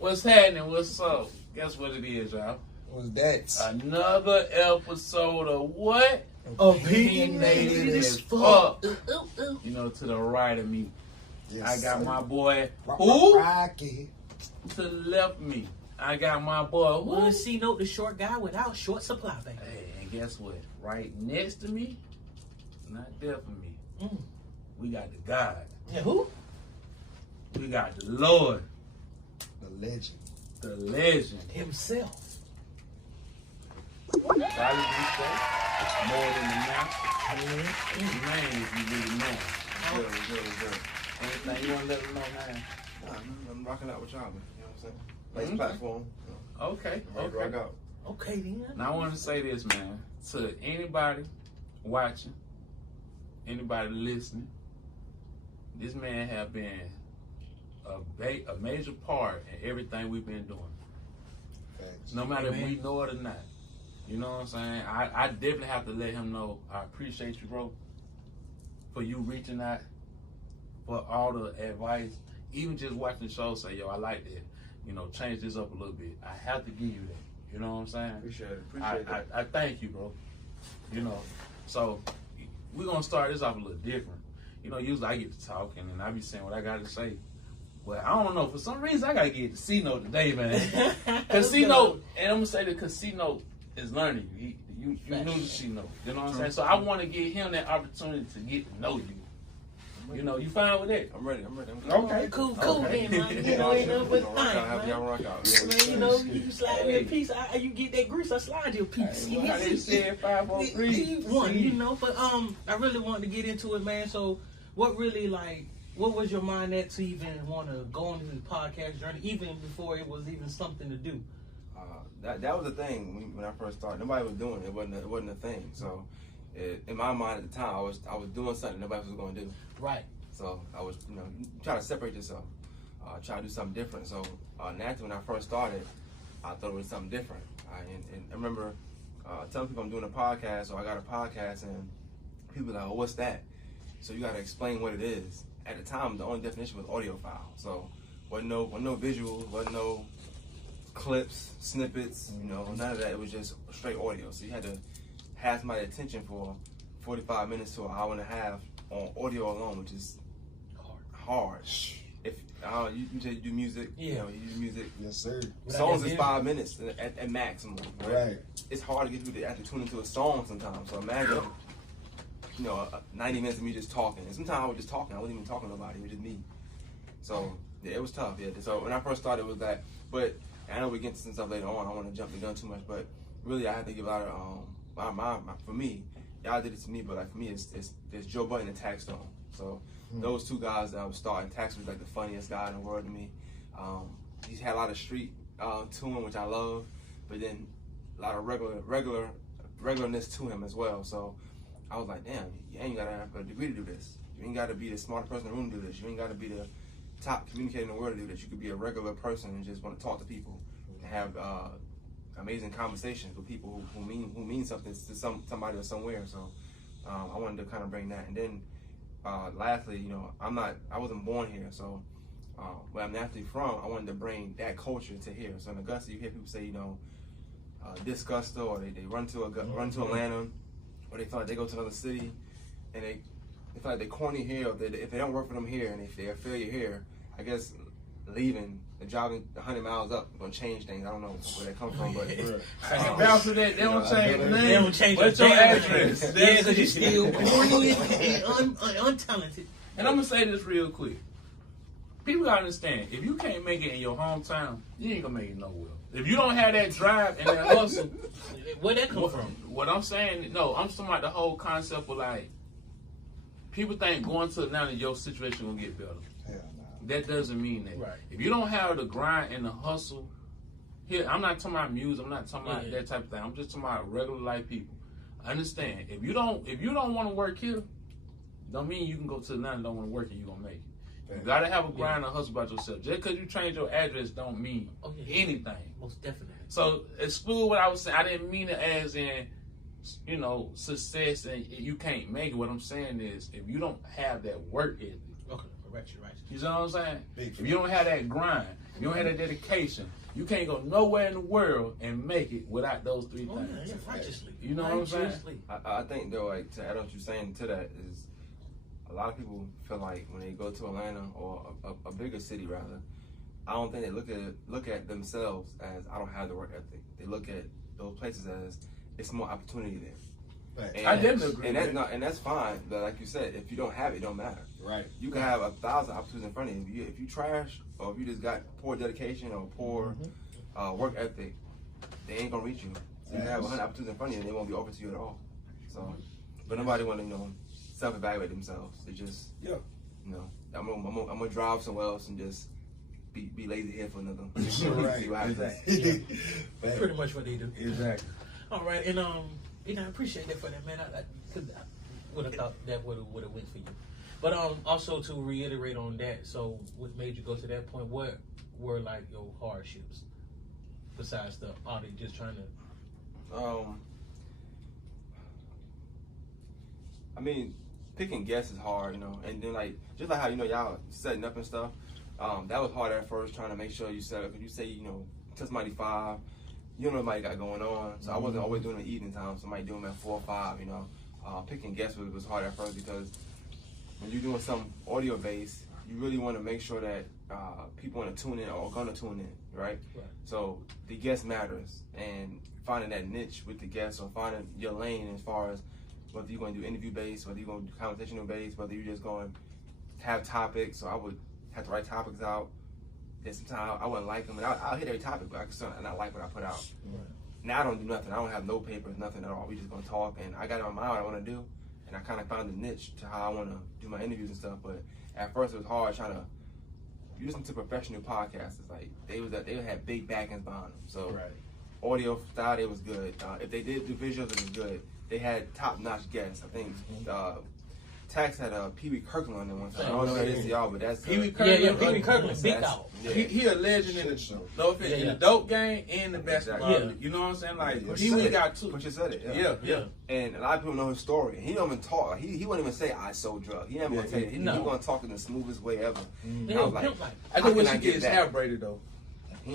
What's happening? What's up? Guess what it is, y'all? What's that? Another episode of what? Opinionated as fuck. You know, to the right of me, Yes, I got sir. my boy. Who? Rocky. To the left of me, I got my boy. Well, Who? C-Note, the short guy without short supply, baby. Hey, and guess what? Right next to me, not there for me, we got the God. Yeah, who? We got the Lord, The legend. the legend. Himself. Solid respect, more than the master. Man, if you really know. Good. Anything you want to let them know, man? I'm rocking out with y'all, man. You know what I'm saying? Nice platform. Okay, I'm ready to rock out. Okay, then. Now I want to say this, man, to anybody watching, anybody listening. This man have been a major part in everything we've been doing. Thanks. No matter if Amen. we know it or not. You know what I'm saying? I definitely have to let him know I appreciate you, bro, for you reaching out, for all the advice. Even just watching the show, say, yo, I like that. You know, change this up a little bit. I have to give you that. You know what I'm saying? Appreciate it. I thank you, bro. You know, so we're going to start this off a little different. You know, usually I get to talking and I be saying what I got to say. But I don't know. For some reason, I got to get to C-Note today, man. Because C-Note, and I'm going to say that because C-Note is learning you. You knew the C-Note. You know what I'm saying? So I want to give him that opportunity to get to know you. You know, you fine with that? I'm ready. I'm good. Okay. Cool, Okay. then, man. You know, ain't nothing but Rock fine, out, have y'all man. rock out. Man, you know, you slide me a piece, you get that grease, I slide you a piece. Hey, how they said 503. One, you know, but I really wanted to get into it, man. So, what was your mind at to even want to go on this podcast journey, even before it was even something to do? That was the thing when I first started. Nobody was doing it. It wasn't a thing. So, in my mind at the time, I was doing something nobody was going to do. Right. So I was, trying to separate yourself, try to do something different. So naturally, when I first started, I thought it was something different. And I remember telling people I'm doing a podcast, or I got a podcast, and people were like, "Oh, what's that?" So you got to explain what it is. At the time, the only definition was audio file. So wasn't no visuals, wasn't no clips, snippets, none of that. It was just straight audio. So you had to have my attention for 45 minutes to an hour and a half on audio alone, which is hard. If you do music, you do music. Yes, sir. Songs is 5 minutes at maximum. Right. It's hard to get people to have to tune into a song sometimes. So imagine, 90 minutes of me just talking. And sometimes I was just talking. I wasn't even talking to nobody. It was just me. So yeah, it was tough. Yeah. So when I first started, it was that. But I know we get to some stuff later on. I don't want to jump the gun too much, but really I had to give out for me. Y'all did it to me, but like for me, it's Joe Budden and Taxstone. So those two guys that I was starting. Tax was like the funniest guy in the world to me. He had a lot of street to him, which I love, but then a lot of regularness to him as well. So I was like, damn, you ain't gotta have a degree to do this. You ain't gotta be the smartest person in the room to do this. You ain't gotta be the top communicator in the world to do this. You could be a regular person and just want to talk to people and have amazing conversations with people who mean something to somebody or somewhere. So I wanted to kind of bring that. And then lastly, I wasn't born here, so where I'm naturally from, I wanted to bring that culture to here. So in Augusta, you hear people say, disgusto, or they run to Atlanta, or they feel like they go to another city, and they feel like they're corny here, or if they don't work for them here, and if they're a failure here, I guess leaving the jogging 100 miles up gonna change things. I don't know where they come from, but I can vouch for that. They don't change the name. They don't change What's your your address. address? Yeah, because you're still corny and untalented. And I'm gonna say this real quick. People gotta understand, if you can't make it in your hometown, you ain't gonna make it nowhere. If you don't have that drive and that hustle, Where'd that come from? what I'm saying, no, I'm talking about the whole concept of like, people think going to Atlanta, your situation gonna get better. Hell no. That doesn't mean that. Right. If you don't have the grind and the hustle, here, I'm not talking about music, I'm not talking about that type of thing. I'm just talking about regular life people. Understand, if you don't want to work here, don't mean you can go to Atlanta and don't want to work and you're gonna make it. You gotta have a grind and hustle about yourself. Just because you change your address don't mean anything. Most definitely. So exclude what I was saying. I didn't mean it as in, success and you can't make it. What I'm saying is, if you don't have that work ethic, Okay, right. you know what I'm saying? Big If you don't have that grind, you don't have that dedication, you can't go nowhere in the world and make it without those three things. Yeah, righteously. You know what I'm saying? I think though, like to add on what you're saying to that is, a lot of people feel like when they go to Atlanta or a bigger city rather, I don't think they look at themselves as I don't have the work ethic. They look at those places as it's more opportunity there. Right. And, I definitely agree. And that's fine. But like you said, if you don't have it, it don't matter. Right. You can have 1,000 opportunities in front of you. If you trash or if you just got poor dedication or poor work ethic, they ain't gonna reach you. So you can have 100 opportunities in front of you and they won't be open to you at all. So, but nobody want to self-evaluate themselves. They just I'm gonna drive somewhere else and just be lazy here for another. Right. Exactly. Pretty much what they do. Exactly. All right, and I appreciate that for that, man. I would have thought that would have went for you. But also to reiterate on that, so what made you go to that point? What were like your hardships besides the they just trying to? I mean, picking guests is hard, and then just like how y'all setting up and stuff. That was hard at first, trying to make sure you set up. Cause you say till somebody 5, you don't know what got going on. So I wasn't always doing the evening time. Somebody doing them at 4 or 5. Picking guests was hard at first because when you're doing something audio based, you really want to make sure that people want to tune in or gonna tune in, right? So the guest matters, and finding that niche with the guests or finding your lane as far as whether you're going to do interview based, whether you're going to do conversational based, whether you're just going to have topics. So I would have to write topics out. Then sometimes I wouldn't like them, and I'll hit every topic, but I can still not like what I put out. Right. Now I don't do nothing. I don't have no papers, nothing at all. We just gonna talk, and I got in my mind what I want to do, and I kind of found the niche to how I want to do my interviews and stuff. But at first it was hard trying to. You listen to professional podcasters, like they had big backings behind them. So audio style, it was good. If they did do visuals, it was good. They had top-notch guests. I think Tax had Pee Wee Kirkland on there one time. I don't know what it is to y'all, but that's Pee Wee Kirkland. Yeah, Pee Wee Kirkland, big out. Yeah. He a legend in the dope game and the basketball. Yeah. You know what I'm saying? Like Pee Wee got 2. But you said it. Yeah. And a lot of people know his story. He don't even talk. He won't even say I sold drugs. He never gonna tell you. He's gonna talk in the smoothest way ever. I was like, I think when she gets his hair braided though. I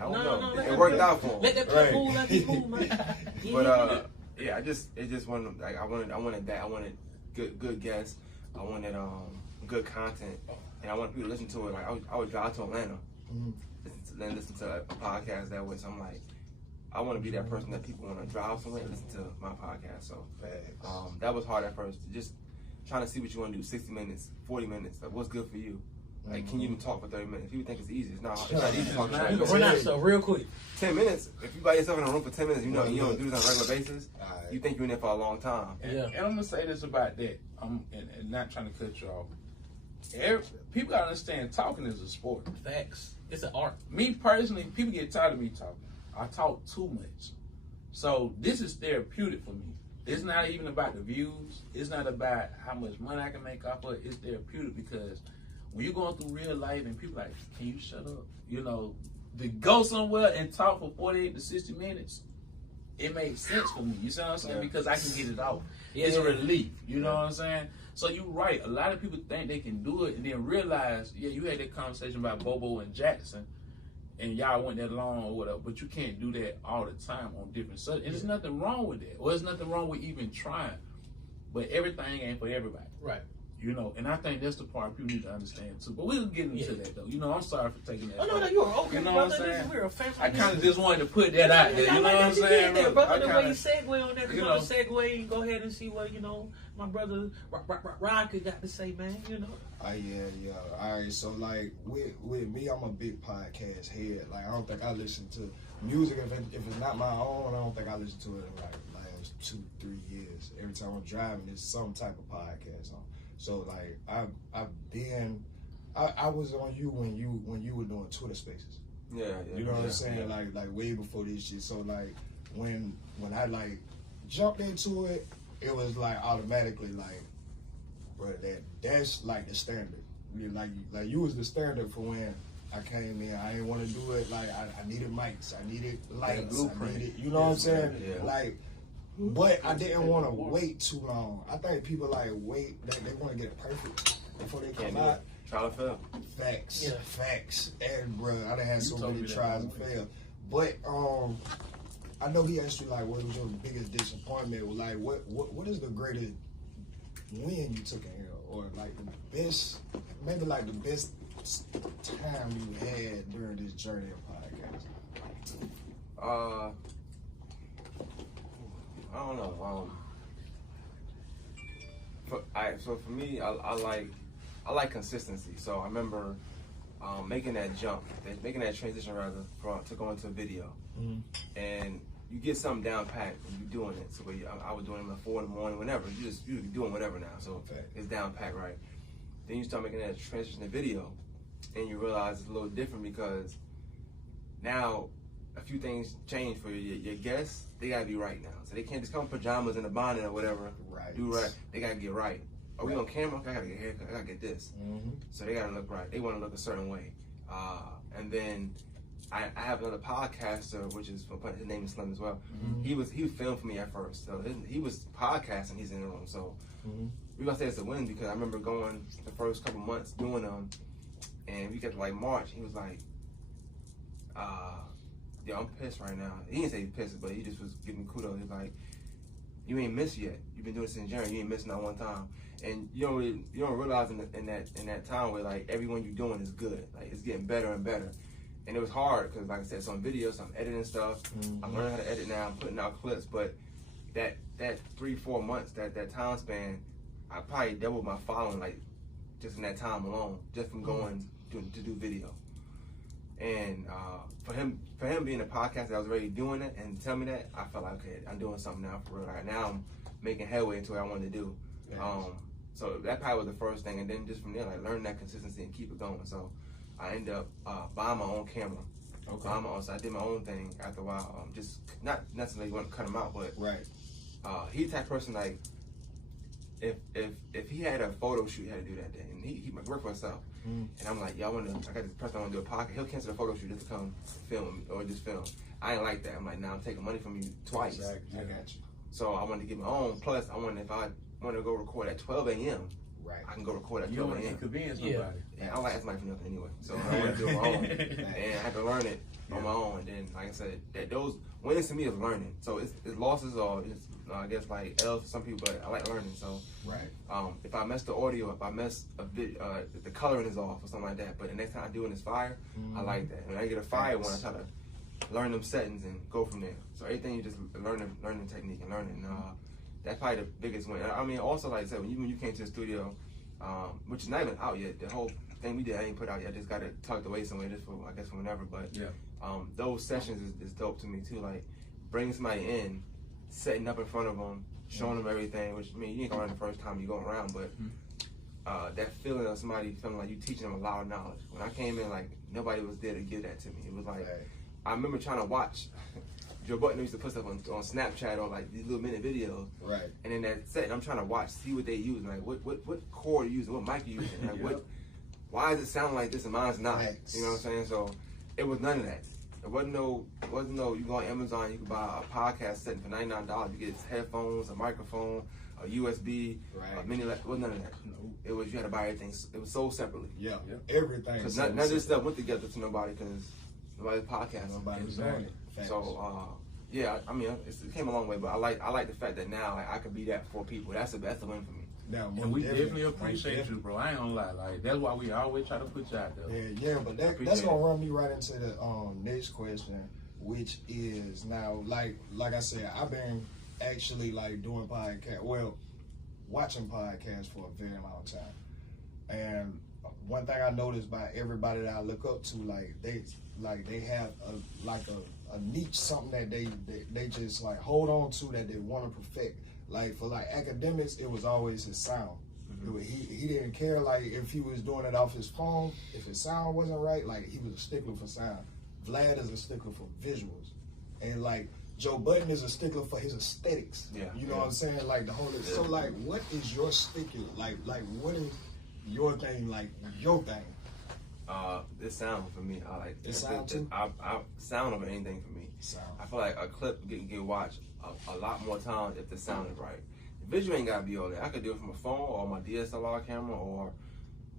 don't know. It worked out for him. Let that move like he move, man. But it just wanted I wanted that. I wanted good guests. I wanted good content, and I wanted people to listen to it. Like I would drive to Atlanta, then listen to a podcast that way. So I'm like, I want to be that person that people want to drive somewhere and listen to my podcast. So that was hard at first. Just trying to see what you want to do. 60 minutes, 40 minutes. Like what's good for you? Like, can you even talk for 30 minutes? People think it's easy. It's not easy to talk. You can run out stuff real quick. 10 minutes. If you by yourself in a room for 10 minutes, you don't do this on a regular basis. You think you're in there for a long time. And I'm gonna say this about that. I'm and not trying to cut you off. People gotta understand talking is a sport. Facts. It's an art. Me personally, people get tired of me talking. I talk too much. So this is therapeutic for me. It's not even about the views. It's not about how much money I can make off of it. It's therapeutic because when you're going through real life and people like, can you shut up? To go somewhere and talk for 48 to 60 minutes, it makes sense for me. You see what I'm saying? Because I can get it out. It's a relief. You know what I'm saying? So you're right. A lot of people think they can do it and then realize, you had that conversation about Bobo and Jackson and y'all went that long or whatever, but you can't do that all the time on different subjects. And there's nothing wrong with that. Or there's nothing wrong with even trying. But everything ain't for everybody. Right. And I think that's the part people need to understand too. But we'll get into that though. I'm sorry for taking that. Oh no, you're okay. You know what I'm saying? We're a family. I kind of just wanted to put that out there. You know what I'm saying? There, brother, the way you segue on that, segue and go ahead and see what my brother Rocker got to say, man. Yeah. All right. So like with me, I'm a big podcast head. Like I don't think I listen to music if it's not my own. I don't think I listen to it in like 2-3 years. Every time I'm driving, there's some type of podcast on. So like I was on you when you were doing Twitter Spaces. Yeah. You know what I'm saying? Like way before this shit. So like when I like jumped into it, it was like automatically like, bro, that's like the standard. Like you was the standard for when I came in. I didn't want to do it. Like I needed mics. I needed lights. I needed, you know what I'm saying? Yeah. Like. But I didn't want to wait too long. I think people wait. They want to get it perfect before they come out. Trial and fail. Facts. Yeah. Facts. And bro, I done had so told many me that trials and one. fails. But I know he asked you like, what was your biggest disappointment? Like, what is the greatest win you took in here, or like the best, maybe like the best time you had during this journey of podcast? I don't know. So for me, I like consistency. So I remember making that jump, making that transition rather, to go into a video, and you get something down packed when you're doing it. So I was doing it at 4 in the morning, whenever. You're doing whatever now. So it's down packed, right? Then you start making that transition to video, and you realize it's a little different because now a few things change for you. Your guests, they gotta be right now. So they can't just come in pajamas and a bonnet or whatever. Right. Do right. They gotta get right. Are we on camera? I gotta get a haircut. I gotta get this. So they gotta look right. They want to look a certain way. And then I have another podcaster, which is his name is Slim as well. He filmed for me at first. So he was podcasting. He's in the room. So we're gonna say it's a win because I remember going the first couple months doing them, and we got to like March. He was like, "Yeah, I'm pissed right now." He didn't say he's pissed, but he just was giving me kudos. He's like, "You ain't missed yet. You've been doing this in January. You ain't missed not one time." And you don't realize in that time where like everyone you're doing is good. Like it's getting better and better. And it was hard because, like I said, it's on video, so I'm editing stuff. I'm learning how to edit now. I'm putting out clips, but that 3-4 months, that time span, I probably doubled my following like just in that time alone, just from going to do video. And for him being a podcast that I was already doing it and tell me that, I felt like, okay, I'm doing something now for real. Like now I'm making headway into what I wanted to do. Yes. So that probably was the first thing, and then just from there, like learning that consistency and keep it going. So I ended up buying my own camera. Okay. So I did my own thing after a while. Just not necessarily want to cut him out, but right. He's the type of person like if he had a photo shoot he had to do that day, and he might work for himself. And I'm like, I got this person I want to do a podcast. He'll cancel the photo shoot just to come film or just film. I ain't like that. I'm like, nah, I'm taking money from you twice. Exactly. I got you. So I wanted to get my own. Plus, I wanted if I want to go record at 12 a.m. Right. I can go record at You 12 don't a.m. inconvenience nobody. Yeah, I don't like asking somebody for nothing anyway. So I want to do it on my own. And I had to learn it on my own. And then, like I said, that those wins to me is learning. So it's losses or it's, I guess like L for some people, but I like learning. So right. If I mess the audio, if I mess a bit, the coloring is off or something like that. But the next time I do it is fire, I like that. When I get a fire one, I try to learn them settings and go from there. So everything you just learning technique and learning. That's probably the biggest win. I mean, also like I said, when you came to the studio, which is not even out yet, the whole thing we did I ain't put out yet. I just got it tucked away somewhere just for I guess for whenever. But those sessions is dope to me too. Like bringing somebody in, setting up in front of them, showing them everything. Which I mean, you ain't gonna learn the first time you go around, but that feeling of somebody feeling like you teaching them a lot of knowledge. When I came in, like nobody was there to give that to me. It was like I remember trying to watch. Joe Button used to put stuff on Snapchat or like these little minute videos. Right. And in that set, I'm trying to watch, see what they use, like what cord you using, what mic you using, like why does it sound like this and mine's not? Thanks. You know what I'm saying? So it was none of that. It wasn't no. You go on Amazon, you can buy a podcast setting for $99. You get headphones, a microphone, a USB, a mini. It wasn't none of that. It was you had to buy everything. It was sold separately. Yeah. Everything. Because none of this stuff went together to nobody because nobody's podcasting. Nobody's doing it. So I mean, it came a long way, but I like the fact that now I can be that for people. That's the win for me. Now, and we definitely appreciate you, bro. I ain't gonna lie, like that's why we always try to put you out there. Yeah, but that's gonna run me right into the next question, which is now like I said, I've been actually like doing watching podcasts for a very long time, and one thing I noticed by everybody that I look up to, they have a niche, something that they just like hold on to that they want to perfect. Like for like academics, it was always his sound. He didn't care like if he was doing it off his phone, if his sound wasn't right, like he was a stickler for sound. Vlad is a stickler for visuals, and like Joe Button is a stickler for his aesthetics. Yeah, you know what I'm saying? Like the whole. So like, what is your stickler? Like what is your thing? Like your thing? This sound for me. I like it. Sound too. I sound over anything for me. Sound. I feel like a clip get watched a lot more times if the sound is right. The visual ain't gotta be all that. I could do it from a phone or my DSLR camera or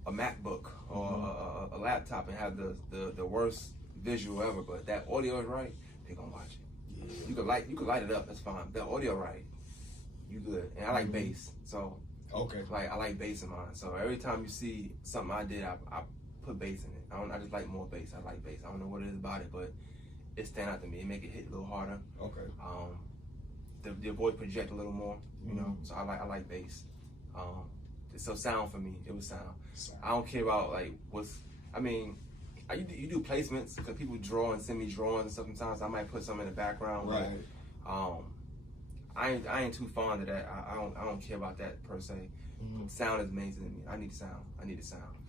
a MacBook or a laptop and have the worst visual ever, but that audio is right, they're gonna watch it. Yeah. You could light it up, that's fine. The audio right, you good. And I like bass, so like I like bass in mine. So every time you see something I did, I put bass in it. I just like more bass. I like bass. I don't know what it is about it, but it stand out to me. It make it hit a little harder. The voice project a little more, you know. So I like bass. So sound for me, it was sound. I don't care about like you do placements because people draw and send me drawings and stuff. Sometimes I might put some in the background. Right. But, I ain't too fond of that. I don't care about that per se. Sound is amazing to me. I need sound.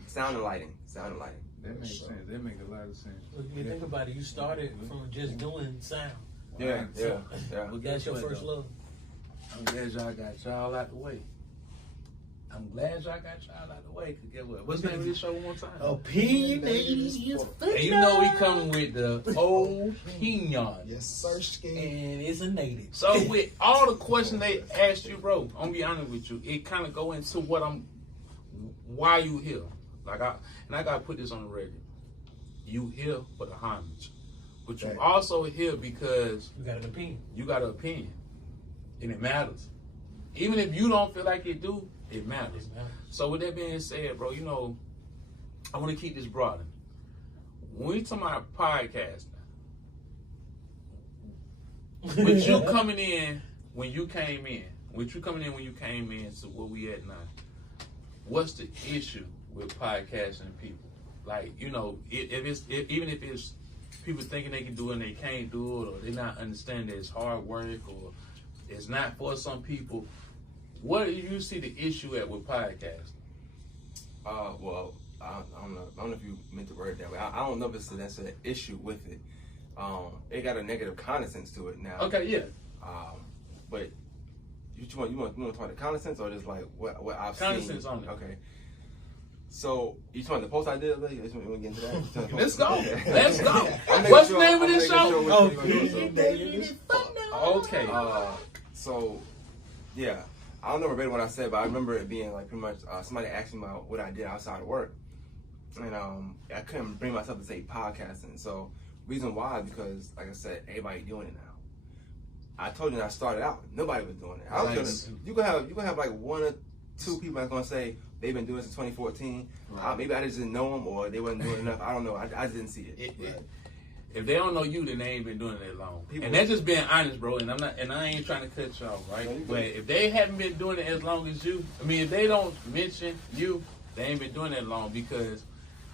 Sound and lighting. That makes sense. That makes a lot of sense. Well, you think about it, you started from just doing sound. Yeah. That's your first love. I'm glad y'all got y'all out the way. Cause get what? What's the name of this show one more time? Opinionated. And you know we coming with the opinion. Yes, sir. And it's a native. So with all the questions they asked you, bro, I'm gonna be honest with you. It kind of go into why you here. I gotta put this on the record. You here for the homage, but you also here because you got an opinion. You got an opinion, and it matters. Even if you don't feel like it do, it matters. So with that being said, bro, you know, I want to keep this broader. When we talk about podcasting, with you coming in when you came in to where we at now, what's the issue with podcasting people? Like, you know, even if it's people thinking they can do it and they can't do it, or they not understand that it's hard work, or it's not for some people. What do you see the issue at with podcasting? Well, I don't know if you meant the word that way. I don't know if that's an issue with it. It got a negative connotation to it now. Okay, yeah. But you want to talk the connotation or just like what I've seen? Connotation on it. Okay. So you talking the post I did? Like, you want to get into that? Let's go. Let's go. What's the name of this show? Okay. So yeah. I don't know verbatim what I said, but I remember it being like pretty much somebody asked me about what I did outside of work, and I couldn't bring myself to say podcasting. So reason why, because like I said, everybody doing it now. I told you when I started out, nobody was doing it. You gonna have like one or two people that's gonna say they've been doing it since 2014. Right. Maybe I just didn't know them, or they wasn't doing enough. I don't know. I just didn't see it. If they don't know you, then they ain't been doing it that long. And that's just being honest, bro. And I ain't trying to cut you off, right? But if they haven't been doing it as long as you, if they don't mention you, they ain't been doing that long, because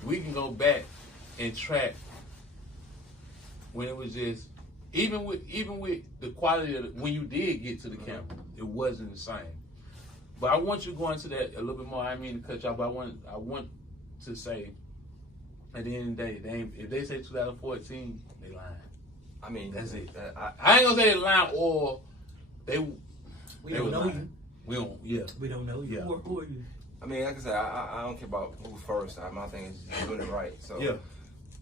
we can go back and track when it was just even with the quality of when you did get to the camera, it wasn't the same. But I want you to go into that a little bit more. I mean to cut you off, but I want to say, at the end of the day, if they say 2014, they lying. I mean, that's it. I ain't gonna say they lying, or we don't know you. We don't. Yeah. We don't know you. Yeah. Who are you? I mean, like I said, I don't care about who first. My thing is just doing it right. So yeah,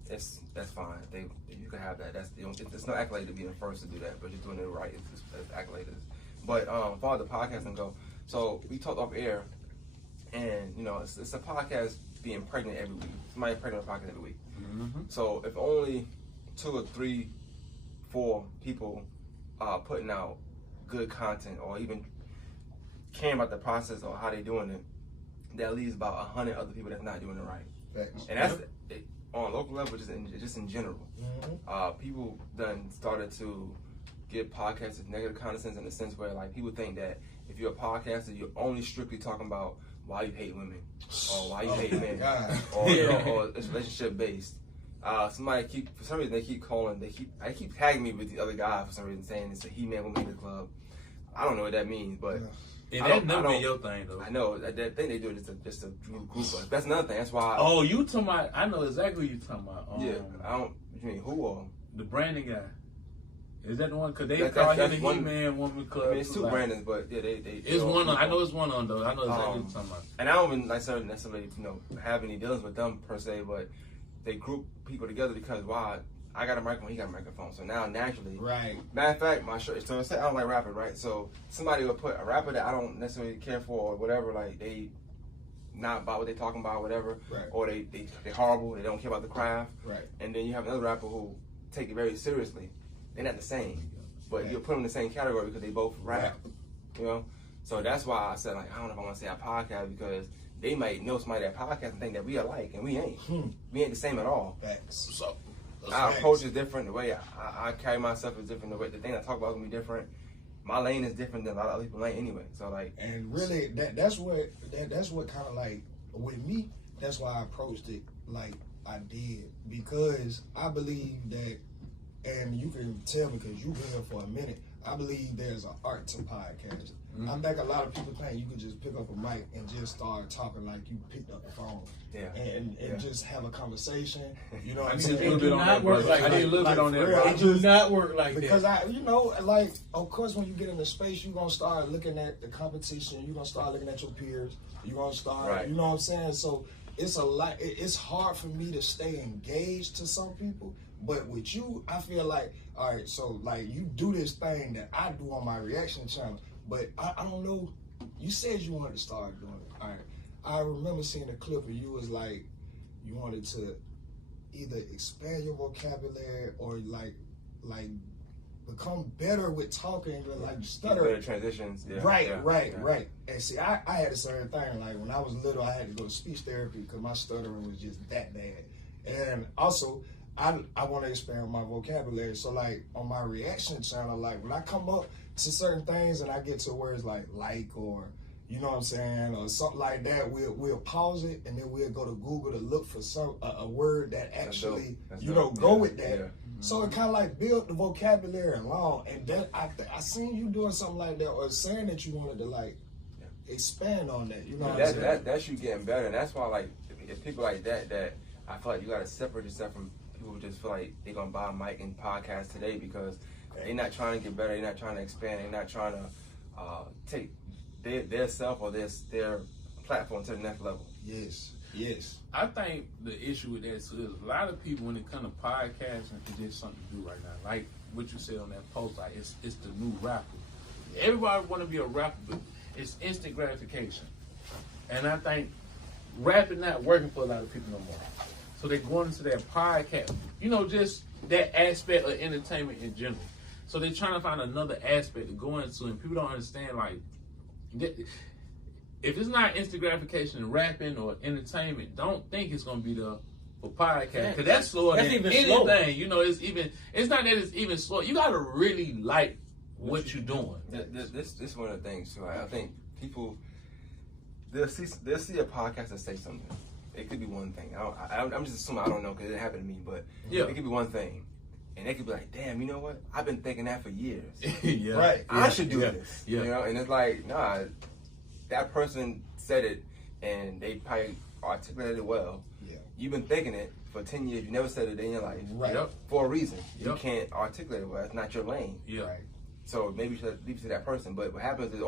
that's fine. You can have that. It's no accolade to be the first to do that, but you're doing it right. It's accolade. But far the podcasting go. So we talked off air, and you know, it's a podcast being pregnant every week. Somebody pregnant with a podcast every week. Mm-hmm. So if only 2 or 3, 4 people are putting out good content, or even caring about the process or how they're doing it, that leaves about 100 other people that's not doing it right. Thanks. And that's on a local level, just in general. Mm-hmm. People done started to give podcasts a negative connotation in the sense where, like, people think that if you're a podcaster, you're only strictly talking about why you hate women, or why you hate men, or it's relationship based. Somebody for some reason they keep tagging me with the other guy for some reason, saying it's a he-man woman in the club. I don't know what that means, but that's never been your thing though. I know that thing they do is just a group us. That's another thing. That's why. Oh, you talking about? I know exactly who you talking about. Yeah, I don't. You mean who or the Brandon guy? Is that the one? Because they call him the He-Man Woman Club. I mean, it's 2 Brandons, but yeah, they. It's one. I know it's one on though. I know exactly what you're talking about. And I don't even necessarily have any dealings with them per se, but they group people together because why? I got a microphone, he got a microphone. So now naturally, right. Matter of fact, my shirt. So I don't like rapping, right? So somebody would put a rapper that I don't necessarily care for or whatever. Like they not about what they talking about, whatever, Right. or they're horrible, they don't care about the craft. Right. And then you have another rapper who take it very seriously. They're not the same, but Right. you'll put them in the same category because they both rap. Right. You know, so that's why I said like I don't know if I want to say our podcast because they might know somebody that podcast and think that we alike, and we ain't. We ain't the same at all. Facts. So Our approach is different. The way I carry myself is different. The way the thing I talk about is gonna be different. My lane is different than a lot of other people's lane anyway. So like, and really that's what kind of like with me. That's why I approached it like I did, because I believe that, and you can tell because you've been here for a minute. I believe there's an art to podcasting. I think a lot of people think you could just pick up a mic and just start talking like you picked up the phone, and just have a conversation. You know what I'm saying? It do not work like that. I need a little bit on that. It do not work like that. Because like, of course, when you get in the space, you're gonna start looking at the competition. You're gonna start looking at your peers. You're gonna start, you know what I'm saying? So it's a lot. It's hard for me to stay engaged to some people. But with you, I feel like, all right, so like you do this thing that I do on my reaction channel, but I don't know. You said you wanted to start doing it. All right. I remember seeing a clip where you was like, you wanted to either expand your vocabulary or like become better with talking, like stutter. better transitions. Yeah, Right. And see, I had the same thing. Like when I was little, I had to go to speech therapy because my stuttering was just that bad. And also, I want to expand my vocabulary. So like on my reaction channel, like when I come up to certain things and I get to words like or, you know what I'm saying, or something like that, we'll pause it and then we'll go to Google to look for a word that actually, go with that. Yeah. So it kind of like build the vocabulary along. And then I seen you doing something like that, or saying that you wanted to like expand on that. You know what I'm saying? That's you getting better. And that's why like if people like that I feel like you got to separate yourself from people who just feel like they're going to buy a mic and podcast today because they're not trying to get better. They're not trying to expand. They're not trying to take their self or their platform to the next level. Yes. I think the issue with that is a lot of people, when it comes to podcasting, it's just something to do right now. Like what you said on that post, like it's the new rapper. Everybody want to be a rapper, but it's instant gratification. And I think rapping not working for a lot of people no more. So they're going into that podcast, just that aspect of entertainment in general. So they're trying to find another aspect to go into, and people don't understand, like, if it's not instant gratification in rapping or entertainment, don't think it's going to be the for podcast, because that's slower than anything. Slower. It's not that it's even slow. You got to really like what you're doing. This is one of the things too. I think people they'll see a podcast and say something. It could be one thing. I'm just assuming, I don't know because it happened to me, but it could be one thing. And they could be like, damn, you know what? I've been thinking that for years. Right. I should do this. Yeah. And it's like, nah, that person said it and they probably articulated it well. Yeah. You've been thinking it for 10 years. You never said it in your life. Right. For a reason. You can't articulate it well. It's not your lane. Yeah. Right. So maybe you should leave it to that person. But what happens is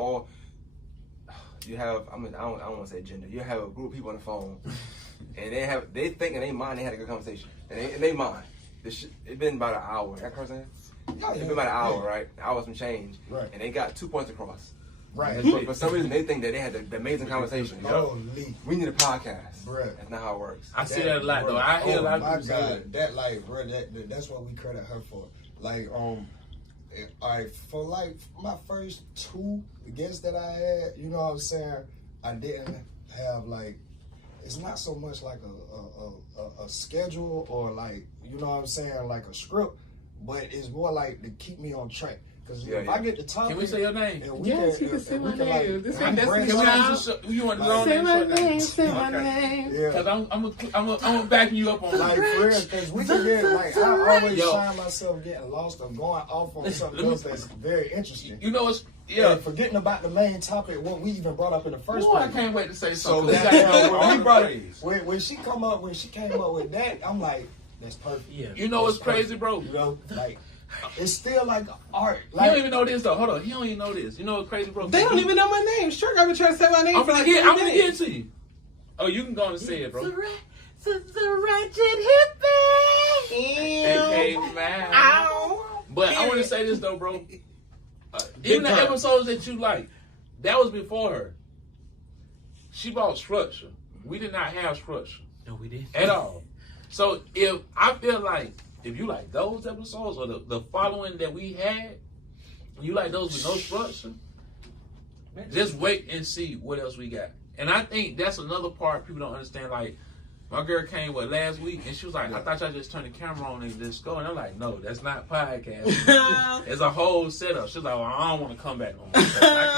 you have, I don't want to say gender. You have a group of people on the phone and they think in their mind they had a good conversation. And in their mind. It's been about an hour. That person? It's been about an hour, right? An hour some change. Right. And they got 2 points across. Right. But for some reason, they think that they had the amazing conversation. Holy. We need a podcast. Bruh. That's not how it works. I see that a lot, though. I hear a lot of people say that. That, like, bro, that's what we credit her for. Like, all right, for, like, my first 2 guests that I had, you know what I'm saying, I didn't have, like, it's not so much like a schedule or like, you know what I'm saying, like a script, but it's more like to keep me on track. Because if I get to talk, can we say your name? Yes, you can say my name. You want to say my name? Say my name. Because I'm backing you up on like for real. Because we can get like I always find myself getting lost or going off on something else that's very interesting. You know what's and forgetting about the main topic, what we even brought up in the first place. I can't wait to say something. When she came up with that, I'm like, that's perfect. Yeah. You know what's crazy, bro? You know, like it's still like art. Like, he don't even know this though. Hold on, he don't even know this. You know what's crazy, bro? They don't even know my name. Sure, I've been trying to say my name. I'm gonna get it to you. Oh, you can go and say it, bro. The ratchet hippie. Hey, man. Ow. But I want to say this though, bro. Even the episodes that you like, that was before her. she brought structure. We did not have structure. No, we didn't. At all. So if I feel like if you like those episodes or the following that we had, you like those with no structure, just wait and see what else we got. And I think that's another part people don't understand. Like, my girl came, last week, and she was like, I thought y'all just turned the camera on and just go. And I'm like, no, that's not podcast. It's a whole setup. She's like, well, I don't want to come back no more. I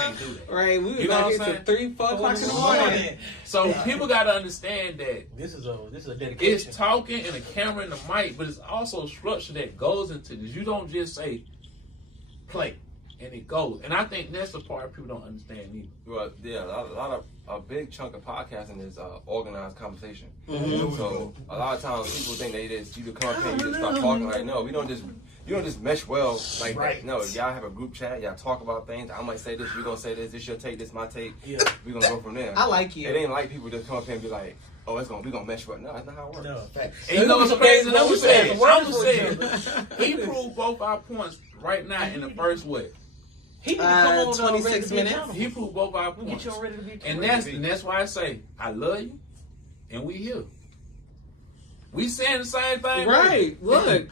can't do that. Right, we You know was what I'm like to 3, 4 o'clock in the morning. So people got to understand that This is a dedication. it's talking and a camera and a mic, but it's also structure that goes into this. You don't just say, play. And it goes, and I think that's the part people don't understand either. Well, yeah, a big chunk of podcasting is organized conversation. Mm-hmm. So a lot of times people think they just you come up here and you just start talking. Like, no, you don't just mesh well like that. No, y'all have a group chat. Y'all talk about things. I might say this, you gonna say this. This your take. This my take. Yeah, we gonna go from there. I like you. It ain't like people just come up here and be like, oh, we gonna mesh well. No, that's not how it works. no. And you know what's crazy? I'm gonna say Words he proved both our points right now in the first way. He need to come on 26 minutes. He proved both our Get points. you ready to be And that's why I say I love you, and we here. We saying the same thing, Right. Look,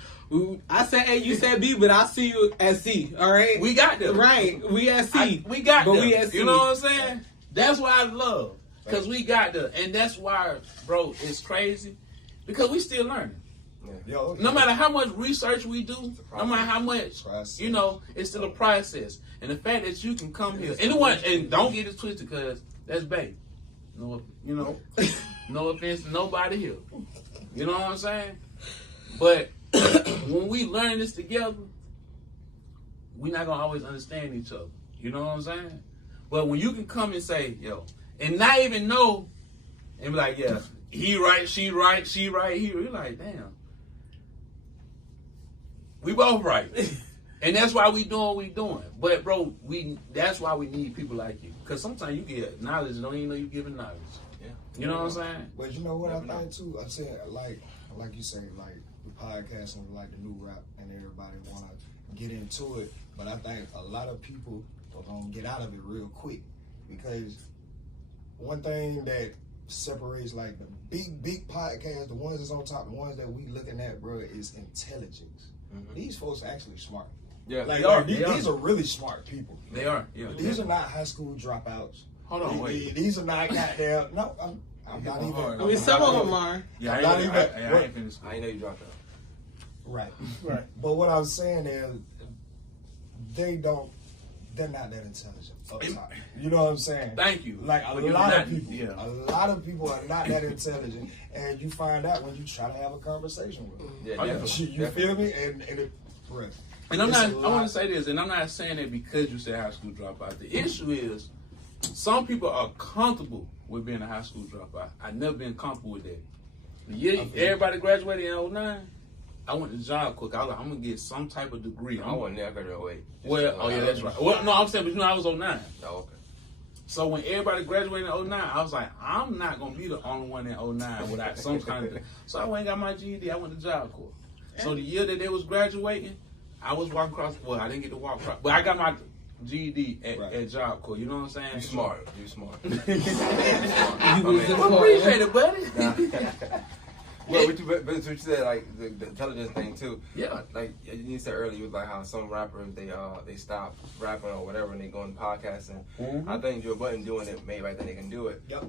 I said A, you said B, but I see you as C. All right. We got them. Right. We at C. We got but them. we at C. You know what I'm saying? That's why I love, because we got them, and that's why, bro, it's crazy, because we still learning. Yo, No matter how much research we do, no matter how much, you know, it's still a process. And the fact that you can come here, and don't get it twisted, because that's bait. No, you know, no offense to nobody here. You know what I'm saying? But when we learn this together, we're not gonna always understand each other. You know what I'm saying? But when you can come and say, yo, and not even know, and be like, yeah, he right, she right, you're like, damn. We both right. And that's why we doing what we doing. But bro, that's why we need people like you. Because sometimes you get knowledge and don't even know you're giving knowledge. Yeah. You know what I'm saying? But you know what I think too? I said like you say, like the podcasting, like the new rap, and everybody want to get into it. But I think a lot of people are gonna get out of it real quick, because one thing that separates like the big podcasts, the ones that's on top, the ones that we looking at, bro, is intelligence. Mm-hmm. These folks are actually smart. Yeah, like these are really smart people. They are. Yeah. These are not high school dropouts. Hold on, wait. These are not goddamn. No, I'm not even. I mean, some of them are. Yeah, I'm not even. I ain't finished. I ain't know you dropped out. Right. But what I'm saying is, they're not that intelligent up top. You know what I'm saying? Thank you. Like a lot of people are not that intelligent, and you find out when you try to have a conversation with them. Yeah, definitely. You feel me? And it, right. And I want to say this, and I'm not saying it because you said high school dropout. The issue is, some people are comfortable with being a high school dropout. I've never been comfortable with that. The year everybody graduated in 2009, I went to G.O.A.T. I was like, I'm going to get some type of degree. I wasn't there to 08. Well, oh yeah, that's right. Well, no, I'm saying, but you know, I was 09. Oh, okay. So when everybody graduated in 09, I was like, I'm not going to be the only one in 09 without some kind of thing. So I went and got my GED. I went to G.O.A.T. So the year that they was graduating, I was walking across. Well, I didn't get to walk across, but I got my GED at G.O.A.T. You know what I'm saying? You smart. You smart. You appreciate it, buddy. Well, what you said, like the intelligence thing too. Yeah. Like you said earlier, you was like how some rappers they stop rapping or whatever and they go into podcasting. Mm-hmm. I think Joe Budden doing it made right then they can do it. Yep.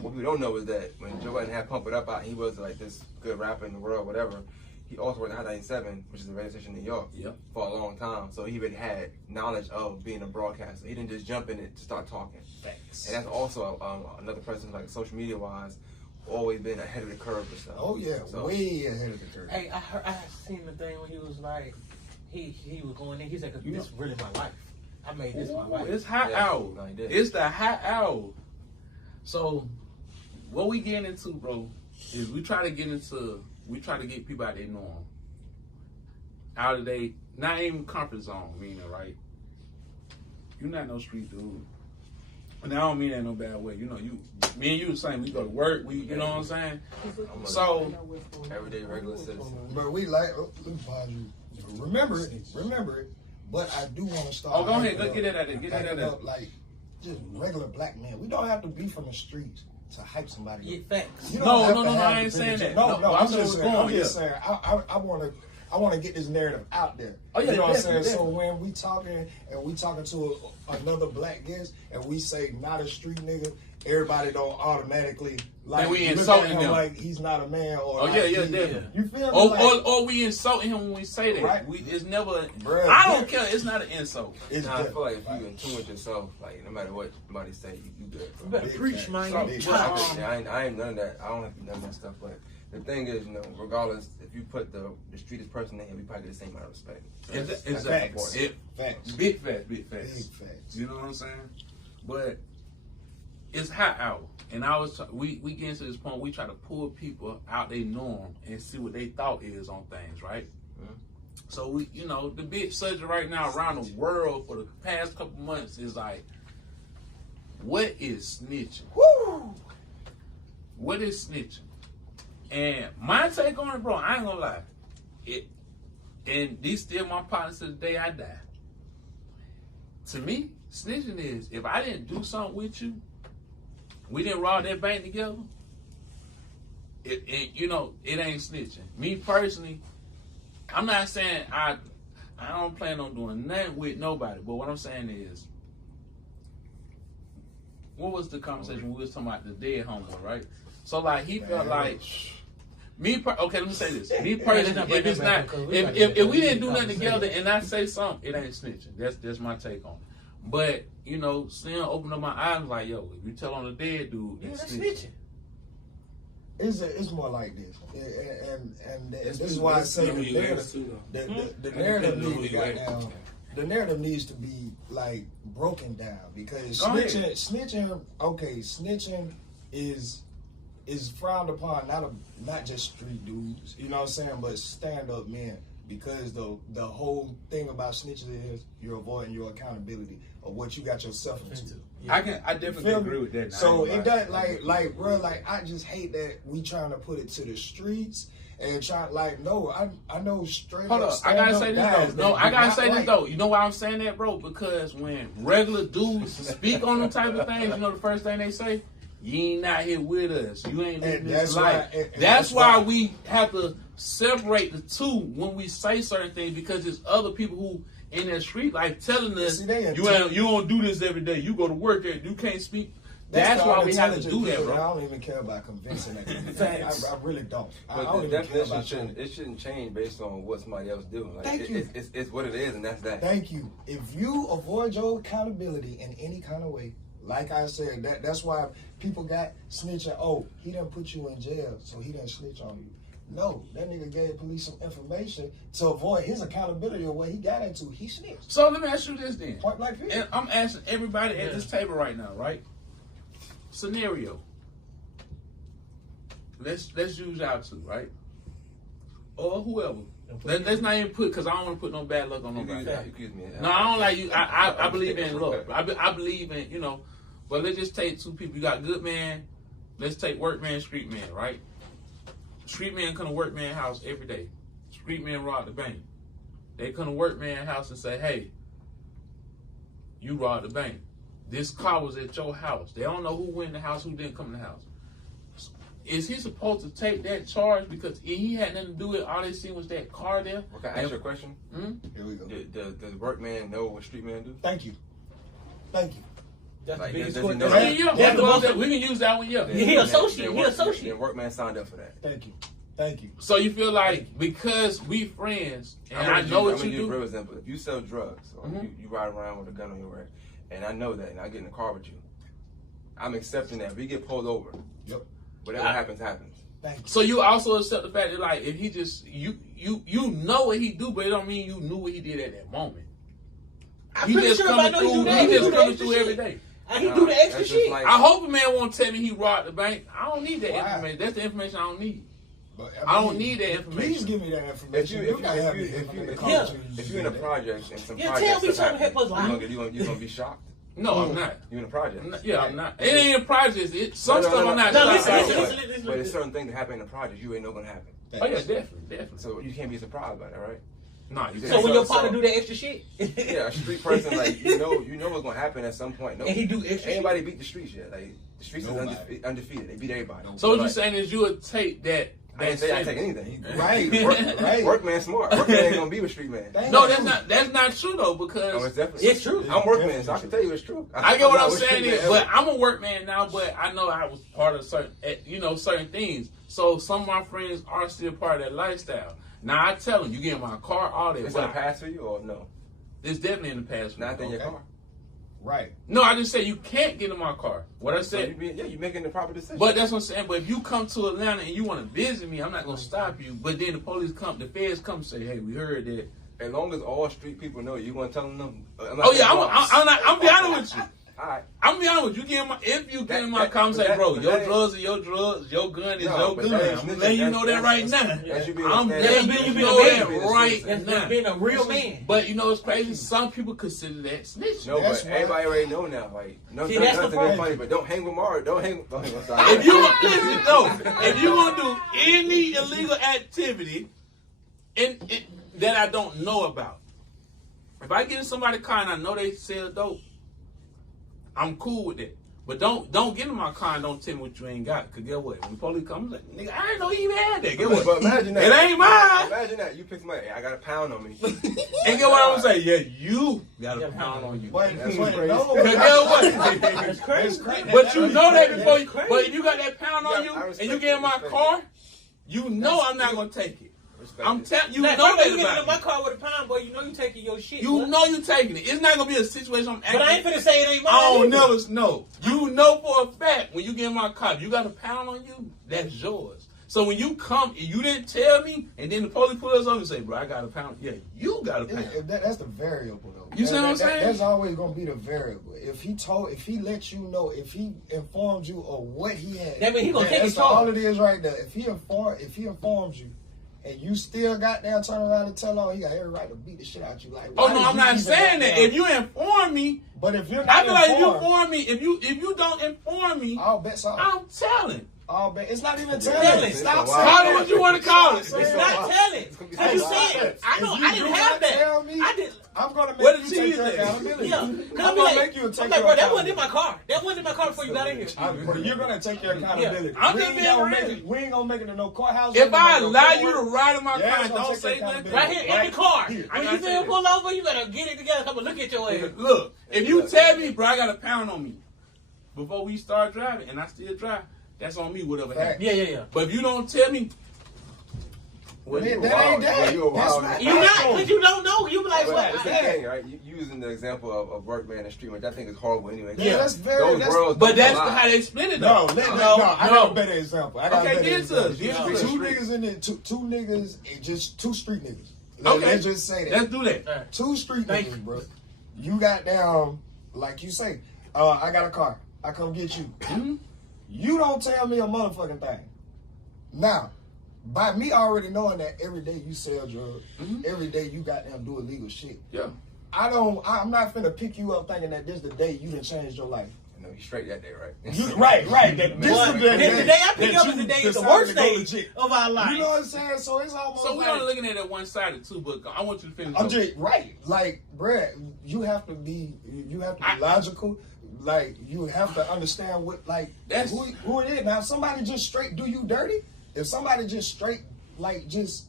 What people don't know is that when Joe Budden had Pump It Up out, he was like this good rapper in the world, whatever. He also worked at Hot 97, which is a radio station in New York, for a long time. So he already had knowledge of being a broadcaster. He didn't just jump in it to start talking. Thanks. And that's also another person, like social media wise, always been ahead of the curve or stuff. Oh yeah, so, way ahead of the curve. Hey, I seen the thing when he was like, he was going in. He said, "This is really my life. I made this my life." It's hot hour. No, it's the hot hour. So what we getting into, bro, is we try to get people out their norm, out of their not even comfort zone. Meaning, right? You're not no street dude. And I don't mean that in no bad way. You know, me and you the same. We go to work. You know what I'm saying? So everyday regular citizen. But we like. Let me pause you. Remember it. But I do want to start. Oh, go ahead. Go get that out there. Get that out there. Like just regular black men. We don't have to be from the streets to hype somebody Yeah, up. facts. You don't No, have no, to no, have I the ain't saying benefit. that. No, No, I'm I know just where saying. we're I'm going, just saying. I want to get this narrative out there. Oh, yeah, you know what I'm saying? definitely. So when we talking and we talking to another black guest and we say not a street nigga, everybody don't automatically like And we look at insulting him him. like he's not a man or Oh, like yeah, he- definitely. You feel me? Or we insulting him when we say that. Right. It's never. Bruh, I don't care. It's not an insult. It's Nah, I different. feel like if you in tune with yourself, like no matter what somebody say, you good. You Bro. better Big preach, facts. man. So, Big but, facts. I ain't none of that. I don't have to do none of that stuff. But the thing is, regardless, if you put the streetest person in here, we probably get the same amount of respect. It's facts. It, Facts. big facts, big facts. Big facts. You know what I'm saying? But it's hot out, and we get into this point. We try to pull people out their norm and see what they thought is on things, right? Mhm. So we, the big subject right now around the world for the past couple months is like, what is snitching? Woo! What is snitching? And my take on it, bro, I ain't gonna lie. And these still my partners to the day I die. To me, snitching is if I didn't do something with you, we didn't rob that bank together. It ain't snitching. Me personally, I'm not saying I don't plan on doing nothing with nobody. But what I'm saying is, what was the conversation we was talking about the dead homeboy, right? So like he felt like okay, let me say this. Me personally, if it's not, if we didn't do nothing together and I say something, it ain't snitching. That's my take on it. But Slim opened up my eyes like, yo, if you tell on the dead dude, Yeah, it's that's snitching. snitching. It's more like this, and this is why I say the narrative needs to goddamn. The narrative needs to be like broken down because snitching is frowned upon. Not just street dudes, you know what I'm saying, but stand up men. Because the whole thing about snitching is you're avoiding your accountability of what you got yourself into. I definitely agree with that. So it does like bro, I just hate that we trying to put it to the streets and try I know straight Hold up. up, I gotta say this though. I gotta say this though. You know why I'm saying that, bro? Because when regular dudes speak on them type of things, the first thing they say, you ain't not here with us. You ain't living this life. That's why we have to separate the two when we say certain things because there's other people who in that street like telling us you don't do this every day. You go to work and you can't speak. That's why we have to do that, bro. I don't even care about convincing that. I really don't. But I don't the even care about definition shouldn't change based on what somebody else doing. Like, Thank you. It's what it is, and that's that. Thank you. If you avoid your accountability in any kind of way, like I said, that's why people got snitching. Oh, he didn't put you in jail, so he didn't snitch on you. No, that nigga gave police some information to avoid his accountability of what he got into. He snitched. So let me ask you this then. Point blank period. And I'm asking everybody at this table right now, right? Scenario. Let's use y'all two, right? Or whoever. Let's not even put, because I don't want to put no bad luck on nobody. Excuse me. No, I don't like you. I believe in luck. I believe in, but let's just take two people. You got good man. Let's take work man, street man, right? Street man come to work man house every day. Street man robbed the bank. They come to work man house and say, hey, you robbed the bank. This car was at your house. They don't know who went in the house, who didn't come in the house. Is he supposed to take that charge because he had nothing to do with it? All they seen was that car there. Okay, I ask you a question. Here we go. Does workman know what street man do? Thank you. Thank you. That's Like, the biggest does he question. know We can use that one, yeah. He associate. The workman signed up for that. Thank you. Thank you. So you feel like because we friends and I know what you do. For example, if you sell drugs or you ride around with a gun on your head, and I know that, and I get in the car with you, I'm accepting that. If we get pulled over, whatever happens, happens. Thank you. So you also accept the fact that like if he just you know what he do, but it don't mean you knew what he did at that moment. He just coming through every day. And he do the extra shit. Like, I hope a man won't tell me he robbed the bank. I don't need that information. That's the information I don't need. But, I don't need that information. Please give me that information. If you're in a project and some tell me projects something happen, happens. you're gonna be shocked. No, I'm not. You in a project? I'm not. It ain't a project. Some stuff I'm not. Listen. But there's certain things that happen in the project you ain't know gonna happen. Oh yeah, definitely. So you can't be surprised by that, right? Nah, you So can't. when your partner do that extra shit, Yeah, a street person, like, you know what's gonna happen at some point. No, and he do extra anybody beat the streets yet. Like, the streets Nobody. is undefeated. They beat everybody. So what you Like, saying is you would take that? I didn't say I take anything. Right, right. Workman smart. Workman ain't gonna be with street man. No, that's not true though, because No, it's definitely It's true. I'm workman, so I can tell you it's true. I get what I'm not with saying street is, man but ever. I'm a workman now, but I know I was part of certain things. So some of my friends are still part of that lifestyle. Now I tell them, you get in my car, all that. It's in the past for you or no? It's definitely in the past. Not in your Okay. car. Right. No, I just say you can't get in my car. What I So said. you're making the proper decision. But that's what I'm saying. But if you come to Atlanta and you want to visit me, I'm not gonna stop you. But then the feds come and say, "Hey, we heard that." as long as all street people know, you gonna tell them. Oh yeah, I'm be honest with you. All right. I'm be honest with you. If you get in my That- car and say, that- "Bro, but your that ain't- drugs are your drugs, your gun is No, your but gun," that ain't I'm snitching. letting you know that right That's- now. that should be I'm understandable. letting you That's know being that a right That's now. being a real man. But you know it's crazy. Some people consider that snitching. No, That's but why- everybody already know now. Like, no, See, that's the nothing problem. funny, but don't hang with Mario. Don't hang. I'm sorry. If you listen, no, if you gonna do any illegal activity that I don't know about, if I get in somebody's car and I know they sell dope, I'm cool with that. But don't get in my car and don't tell me what you ain't got. Cause get what? When the police come, I'm like, nigga, I ain't know you even had that. Get what? But imagine that. It ain't mine. Imagine that. You pick somebody. Hey, I got a pound on me. And get what I'm gonna say? Yeah, you got a pound on you. But That's no, crazy. Cause get what? That's crazy. It's crazy. But you know that before you. Crazy. But if you got that pound on Yeah, I you respect and you get in my that. car, you know I'm not gonna take it. Respect I'm it. telling you Like, know first that you get in about my me. car with a pound, boy, you know you taking your shit. You boy. know you taking it. It's not gonna be a situation I'm acting. But I ain't finna say it ain't mine. I don't either. never know. You know for a fact when you get in my car, if you got a pound on you, that's yours. So when you come and you didn't tell me, and then the police pull us over and say, "Bro, I got a pound." Yeah, you got a pound. That's the variable though. You see what I'm saying? That's always gonna be the variable. If he lets you know, if he informs you of what he had, That mean he gonna take that's his charge. all it is right there. If he informs you, and you still got down, turn around and tell him he got every right to beat the shit out you. Like, Oh why no, did I'm you not even saying got that. down? If you inform me, But if you're I not feel like if you informed, inform me, if you don't inform me, all bets off. I'm telling. All bet. It's not even Telling. telling. Stop Wow. saying Call it what you want to call it. It's Stop saying not that. telling. It's gonna be Cause you so said, wild. I know If you I didn't do have not that. tell me, I did. I'm gonna make What you did you take use your that? accountability. Yeah, cause I'm I'm gonna like, make you take I'm like, your bro, that wasn't in accountability. my car. That wasn't in my car before you got in here. But you're gonna take your accountability. I'm we just ain't being gonna real. make it. We ain't gonna make it to no courthouse. If I no allow you paperwork. to ride in my Yeah, car it's and gonna don't take say accountability. nothing, Right here in the car. Here. I When gotta you say feel that. pull over, you gotta get it together. Come and look at your ass. Look, if you tell me, bro, I got a pound on me before we start driving, and I still drive, that's on me. Whatever Fact. happens. Yeah. But if you don't tell me, well, Man, you that wild. ain't that. You a That's wild not nigga. You not, factual. but you don't know. You be like, But what? it's the thing, right? You using the example of workman and street, which I think is horrible anyway. Yeah, that's very. Those That's, worlds But don't that's collide. how they split it no, up. I got no. a better example. I got Okay, a better get to example. us, get to us. Two niggas in it. Two niggas. Just two street niggas. Okay. Let's just say that. Let's do that. Two street Thank niggas, you. bro. You got down, like you say. I got a car. I come get you. Mhm. You don't tell me a motherfucking thing. Now, by me already knowing that every day you sell drugs, Mhm. every day you got them do illegal shit. Yeah. I'm not finna pick you up thinking that this the day you done changed your life. No, you straight that day, right? Right. That this But is the the day I pick that up you is the day is the decided worst to go day legit. of our life. You know what I'm saying? So it's almost So we're like, only looking at it one sided too, but I want you to finish. I'm up. just right. Like, bruh, you have to be logical. Like, you have to understand what, like, That's- who it is. Now, if somebody just straight do you dirty, if somebody just straight, like, just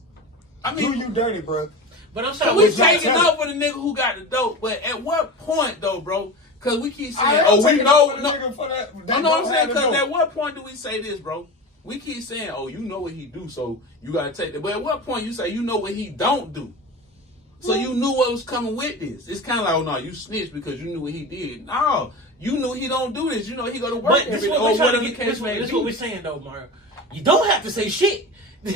I do mean, you dirty, bruh. But I'm so saying, we was not taking telling. up for the nigga who got the dope, but at what point though, bro? Because we keep saying, I oh, am we taking know. up for the No, nigga for that. I that know what I'm don't saying. have the Because dope. at what point do we say this, bro? We keep saying, oh, you know what he do, so you gotta take that. But at what point you say you know what he don't do? So you knew what was coming with this. It's kind of like, oh no, you snitched because you knew what he did. No, you knew he don't do this. You know he go to work but this every is day what or we're trying whatever to the get. case may This is what be. we're saying though, Mario. You don't have to say shit. You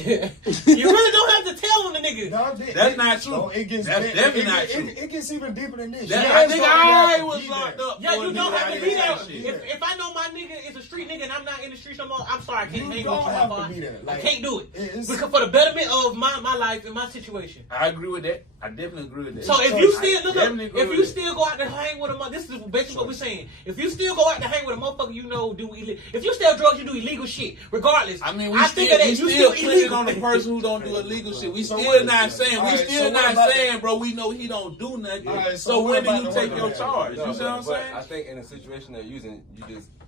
really don't have to tell on the nigga. No, That's not true. No, it gets That's definitely not it, true. It gets even deeper than this. That, You I ain't think supposed to I have to was be locked there. up. Yeah, for you a don't nigga have to out be here there. saying shit. If I know my nigga is a street nigga and I'm not in the streets no more, I'm sorry, I can't You hang don't with you. have to Motherfucker. be there. I Like, can't do it. it's- Because for the betterment of my life and my situation. I agree with that. I definitely agree with that. So if you still I look, definitely agree if with you that. still go out to hang with a mother, this is basically what we're saying. If you still go out to hang with a motherfucker, you know do illegal. If you sell drugs, you do illegal shit. Regardless, I mean, we I still, think of that we you still still clean it on the person who don't do illegal shit. We still not saying. We still not saying, bro. We know he don't do nothing. Right, so when do you take your that? charge? No, You see what I'm saying? I think in the situation they're using,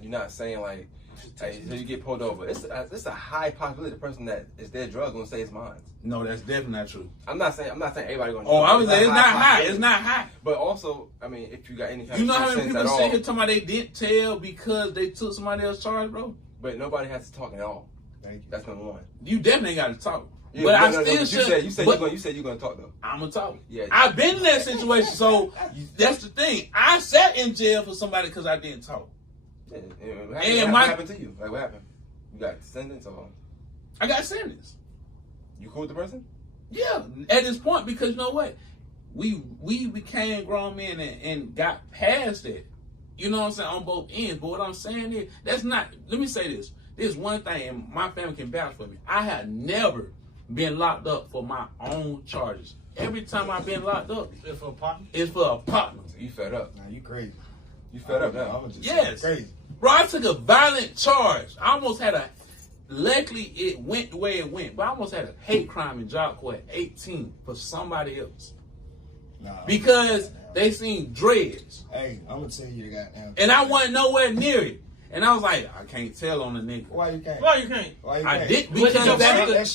you're not saying like, hey, so you get pulled over. It's a high possibility the person that is their drug gonna say it's mine. No, that's definitely not true. I'm not saying everybody gonna. Oh, I was saying it's not high. possibility. It's not high. But also, I mean, if you got any kind You know of how many sense people at sit all, here talking about they didn't tell because they took somebody else's charge, bro? but nobody has to talk at all. Thank you. That's number one. You definitely got to talk. Yeah, but I no, still but should. you said you're gonna talk though. I'm gonna talk. Yeah. I've been in that situation, so that's the thing. I sat in jail for somebody because I didn't talk. Yeah. And What happened to you? Like, what happened? You got sentenced or? I got sentenced. You cool with the person? Yeah, at this point, because you know what? We became grown men and got past that. You know what I'm saying? On both ends. But what I'm saying is, that's not, let me say this. There's one thing, and my family can vouch for me. I have never been locked up for my own charges. Every time I've been locked up, It's for a partner. it's for a partner. You fed up. Nah, you crazy. You fed up now. I'm just Yes. crazy. Bro, I took a violent charge. I almost had a, luckily it went the way it went, but I almost had a hate crime in G.O.A.T at 18 for somebody else. Nah, Because they seen dreads. hey, I'm gonna tell you that now. And I wasn't nowhere near it. And I was like, I can't tell on the nigga. Why you can't? Why you can't? Why you I can't? did What because did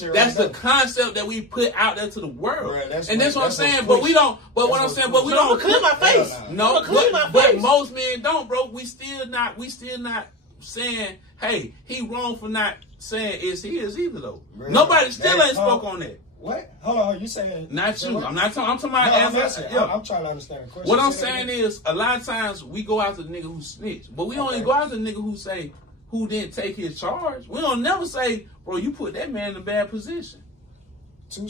you that's say? the concept that we put out there to the world. Bruh, that's and that's what I'm what's saying. pushed. But we don't. But what I'm That's saying. what's But we No, I'm don't. gonna clean my face. Hell No, I'm gonna clean my but face. most men don't, bro. We still not saying, hey, he wrong for not saying it's his either though. Bruh, Nobody still that ain't spoke on that. What? Hold on, you saying? Not say you. what? I'm not talking. I'm talking No, about I'm, as asking, yeah. I'm trying to understand the question. What I'm Say that saying again. is, a lot of times we go after the nigga who snitch, but we only Okay. go after the nigga who say who didn't take his charge. We don't never say, bro, you put that man in a bad position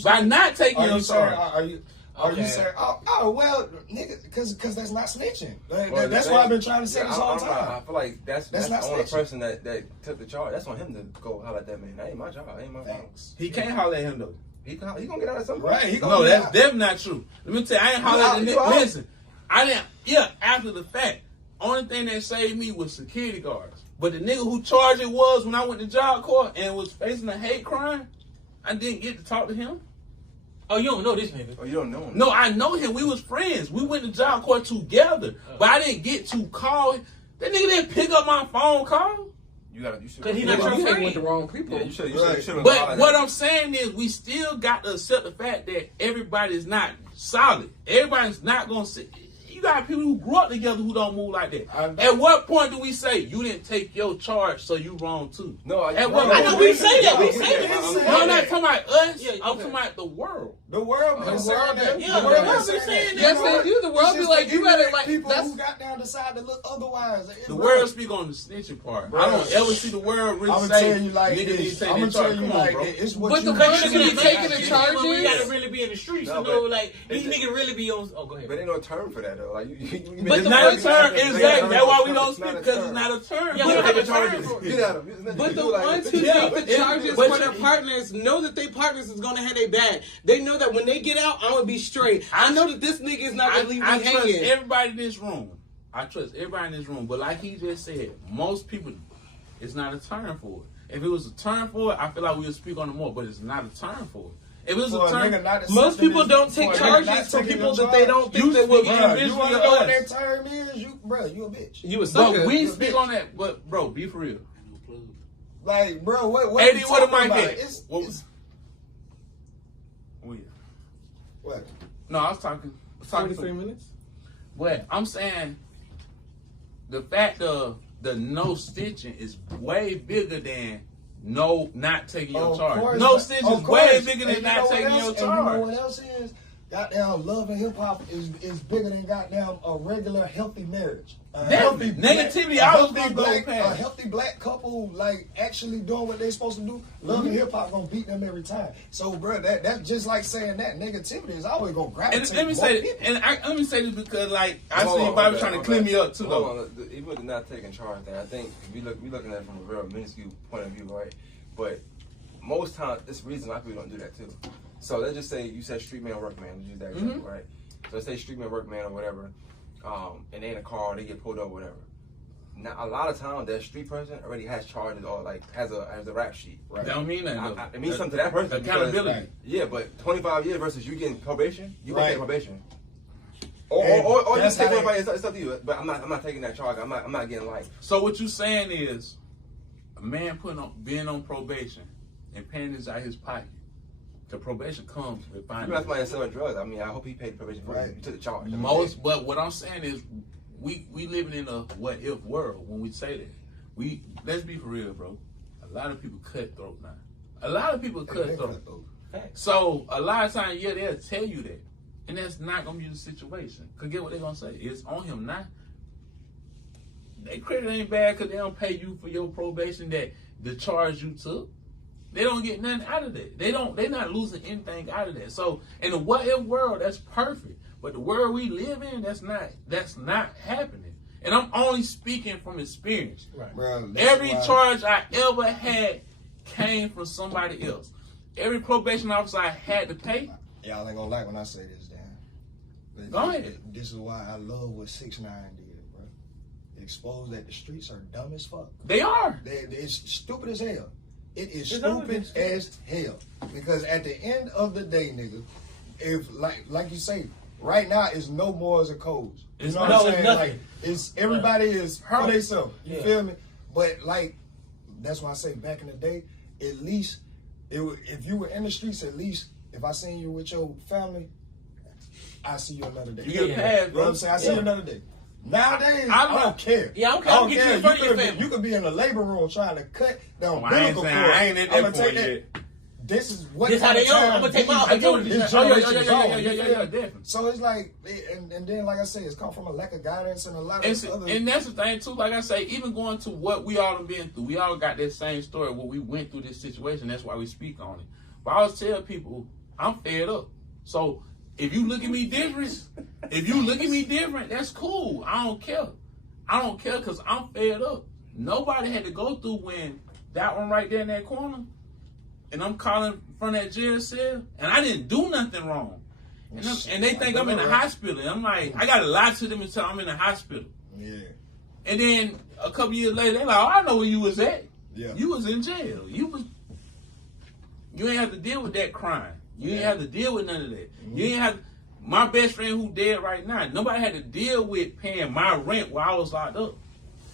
by not taking Are your you saying? charge. Are you Okay. saying? Oh well, nigga, because that's not snitching. Well, That's the why thing- I've been trying to say yeah, this all I the don't know. time. I feel like that's not on the snitching. person that took the charge. That's on him to go holler at that man. That ain't my job. That ain't my fault. Thanks. He can't holler at him though. He gonna get out of something. Right? He gonna No, be that's out. definitely not true. Let me tell you, I ain't holler at the You out. nigga. Listen, I didn't. Yeah, after the fact, only thing that saved me was security guards. But the nigga who charged it was when I went to job court and was facing a hate crime. I didn't get to talk to him. Oh, you don't know this nigga. Oh, you don't know him. No, I know him. We was friends. We went to job court together. But I didn't get to call him. That nigga didn't pick up my phone call. You should. 'Cause he You not your hang friend. with the wrong people. Yeah, you should. Right. But what I'm saying is we still got to accept the fact that everybody's not solid. Everybody's not going to sit. You got people who grew up together who don't move like that. At what point do we say you didn't take your charge, so you wrong too? No, At what I know point? we say that. We Yeah, say yeah, that. yeah. No, I'm not talking about us. Yeah, I'm okay. talking about the world. The world been The saying world that. yeah, The world the been world saying been saying that. that. Yes, they do. The world It's be just like, the you gotta ignorant like. people That's who got down decide to look otherwise. It's The right. world speak on the snitching part. I Bro. don't ever see the world really I'm gonna say tell you like nigga need to this. take I'm their gonna tell charge. you Come on, like bro. it's what But you the got person to who do. taking the charges- We gotta really be in the streets No, to know, but like, these it's- niggas really be on. Oh, go ahead. But ain't no term for that though. Like you But It's the not a person- term. Exactly. That's why we don't It's not speak a because term. it's not a term. Yeah, we But don't have a the term charges- for it. Get out of it. But the ones who Yeah, take but the charges but for their partners know that their partners is gonna have their back. They know that when they get out, I'm gonna be straight. I know that this nigga is not gonna leave me I trust hanging. everybody in this room. I trust everybody in this room. But like he just said, most people, it's not a term for it. If it was a term for it, I feel like we would speak on it more. But it's not a term for it. If it was For a a term, nigga not Most accepting people his- don't take for a nigga not charges for taking people your that they charge. don't think You that will speak be on Bruh, it. you Individually wanna or know what us. that term is? You a bitch. You a but sucker. we You speak bitch. on that. But bro, be for real. Like, bro, what? AD, you what am talking I about? getting? What was? Oh yeah. What? No, I was talking. 43 minutes. Well, I'm saying the fact of the no stitching is way bigger than no not taking your Of charge. course, No but- stitching of is way course. bigger And than you not know what taking else? your And you know charge. what else is? Goddamn, love and hip hop is bigger than goddamn a regular healthy marriage. A Definitely. Negativity, I was gonna go past. A healthy black couple, like actually doing what they supposed to do. Love and hip hop gonna beat them every time. So, bro, that's just like saying that negativity is always gonna gravitate. And let me more say, people. let me say this because like I Hold see on, Bobby hold trying to on, clean hold me up too Hold though. on. Even with the not taking charge thing, I think we looking at it from a real minuscule point of view, right? But most times, it's the reason why people don't do that too. So let's just say you said street man, work man. Let's use that example, right? So let's say street man, work man, or whatever, and they in a car, they get pulled over, whatever. now a lot of times that street person already has charges or like has a rap sheet. Right. That don't mean that. It means something to that person. Accountability. Because, yeah, but 25 years versus you getting probation, you gonna Right. get probation. Or you that's take how they- 25 it's up to you. But I'm not taking that charge. I'm not getting life. So what you saying is, a man being on probation and paying this out of his pocket. The probation comes with You finding. got somebody selling drugs. I mean, I hope he paid the probation for Right. it. You took the charge. But what I'm saying is, we living in a what if world when we say that. Let's be for real, bro. A lot of people cutthroat now. A lot of people cutthroat. So a lot of times, yeah, they'll tell you that, and that's not gonna be the situation. Cause get what they're gonna say? It's on him now. They credit ain't bad because they don't pay you for your probation that the charge you took. They don't get nothing out of that. They're not losing anything out of that. So in the what if world, that's perfect. But the world we live in, that's not happening. And I'm only speaking from experience. Right. Bro, Every charge I ever had came from somebody else. Every probation officer I had to pay. Y'all ain't gonna like when I say this, Dan. Go ahead. This is why I love what 6ix9ine did, bro. It exposed that the streets are dumb as fuck. They are. It's stupid as hell. It is It's always stupid as hell. Because at the end of the day, nigga, if like you say, right now it's no morals or codes. You It's know what no- I'm it's saying? nothing. Like it's everybody is for themselves. You Yeah. feel me? But like that's why I say back in the day, at least if you were in the streets, at least if I seen you with your family, I see you another day. You get a Yeah. pass, You know what bro. I'm saying? I see you another day. Nowadays, I'm I not- don't care. Yeah, I don't care. I I'll don't get you care. in front of your could be- family. You could be in the labor room trying to cut the I ain't umbilical saying cord. I ain't at I'ma that take point that. yet. This is what This how kind they of are. time I'ma take my these- opportunity. this Oh, yeah, generation's on, you feel me? definitely. So it's like, and then like I say, it's come from a lack of guidance and a lot of other. And that's the thing too. Like I say, even going to what we all have been through, we all got that same story where we went through this situation. That's why we speak on it. But I always tell people, I'm fed up. So if you look at me different, that's cool. I don't care. I don't care because I'm fed up. Nobody had to go through when that one right there in that corner, and I'm calling from that jail cell, and I didn't do nothing wrong. And they think I'm in the hospital. And I'm like, I got to lie to them until I'm in the hospital. Yeah. And then a couple years later, they're like, oh, I know where you was at. Yeah. You was in jail. You ain't have to deal with that crime. You ain't have to deal with none of that. You ain't have my best friend who dead right now, nobody had to deal with paying my rent while I was locked up.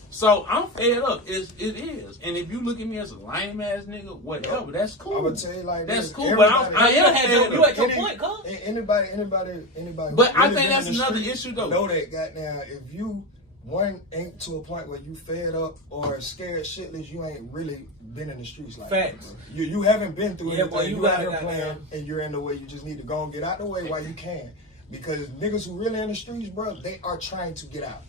So I'm fed up. It is. And if you look at me as a lame ass nigga, whatever, that's cool. I would tell you like that's this, cool. But everybody- I am had fed your, up. you at your point, cuz. Anybody. But I really think been that's in the another street issue, though. Know that goddamn if you ain't to a point where you fed up or scared shitless, you ain't really been in the streets like Facts. that. Bro. You haven't been through Yeah, anything. boy, you you out gotta here goddamn- playing and you're in the way. You just need to go and get out the way while you can. Because niggas who really in the streets, bro, they are trying to get out.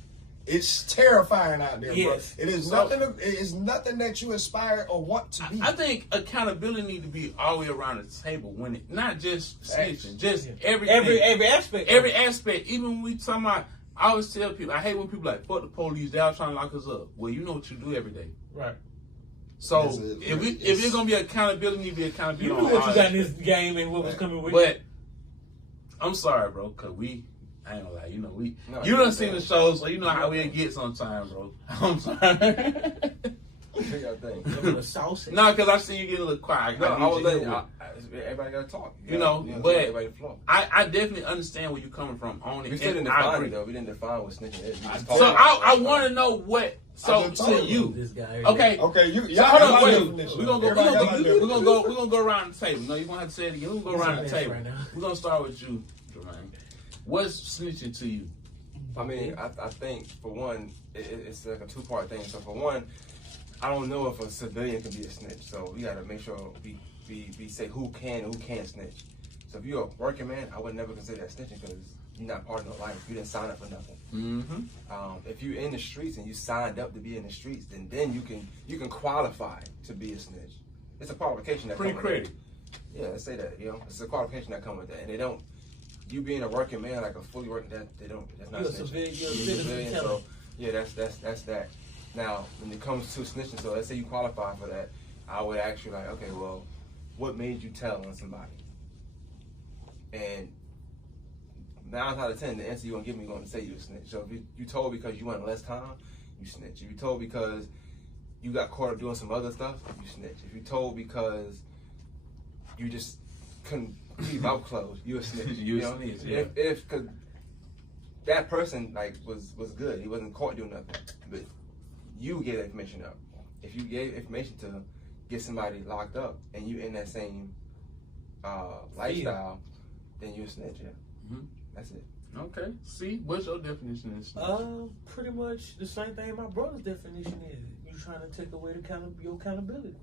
It's terrifying out there, Yes. bro. It is So- nothing. It is nothing that you aspire or want to be. I think accountability need to be all the way around the table when it not just snitching, just everything. Every aspect. Every aspect, even when we talking about, I always tell people, I hate when people like, fuck the police, they all trying to lock us up. Well, you know what you do every day. Right. So That's it. if it's gonna be accountability, it need to be accountability. You on knew what all you got in that. this game and what was coming with But I'm sorry, bro, cause I ain't gonna lie, you done seen the show, so you know how we get sometimes, bro. I'm sorry. Do your thing. the sauce. No, because I see you get a little quiet. No, I was need you letting to- everybody gotta talk. You know, but- everybody flow. I definitely understand where you're coming from on it. We still didn't and I define agree. it though. We didn't define what snitching is. We just So talked about I it. want to know what. So I just to told you, This guy. okay. Okay, you. So y'all hold got on, my wait. definition. We're gonna Everybody got my definition. we're gonna go around the table. No, you're gonna have to say it again. We're gonna go around the He's table. right now. We're gonna start with you, Jermaine. What's snitching to you? I mean, I think for one, it's like a two-part thing. So for one, I don't know if a civilian can be a snitch. So we gotta make sure we say who can and who can't snitch. So if you're a working man, I would never consider that snitching because you're not part of no life. You didn't sign up for nothing. Mm-hmm. If you're in the streets and you signed up to be in the streets, then you can qualify to be a snitch. It's a qualification that Free comes with credit. that. Yeah, let's say that. It's a qualification that comes with that, and they don't. You being a working man, like a fully working, that's not You're a snitching. civilian, you're a You're citizen, so tell yeah, that's that. Now, when it comes to snitching, so let's say you qualify for that, I would ask you like, okay, well, what made you tell on somebody? And 9 out of 10, the answer you're gonna give me going to say you a snitch. So if you told because you wanted less time, you snitch. If you told because you got caught up doing some other stuff, you snitch. If you told because you just couldn't keep out clothes, you a snitch. You a snitch, yeah. If cause that person like was good, he wasn't caught doing nothing, but you gave that information up. If you gave information to get somebody locked up and you in that same lifestyle, then you a snitch. Yeah, that's it. Okay. See, what's your definition of snitch? Pretty much the same thing my brother's definition is. You trying to take away your accountability.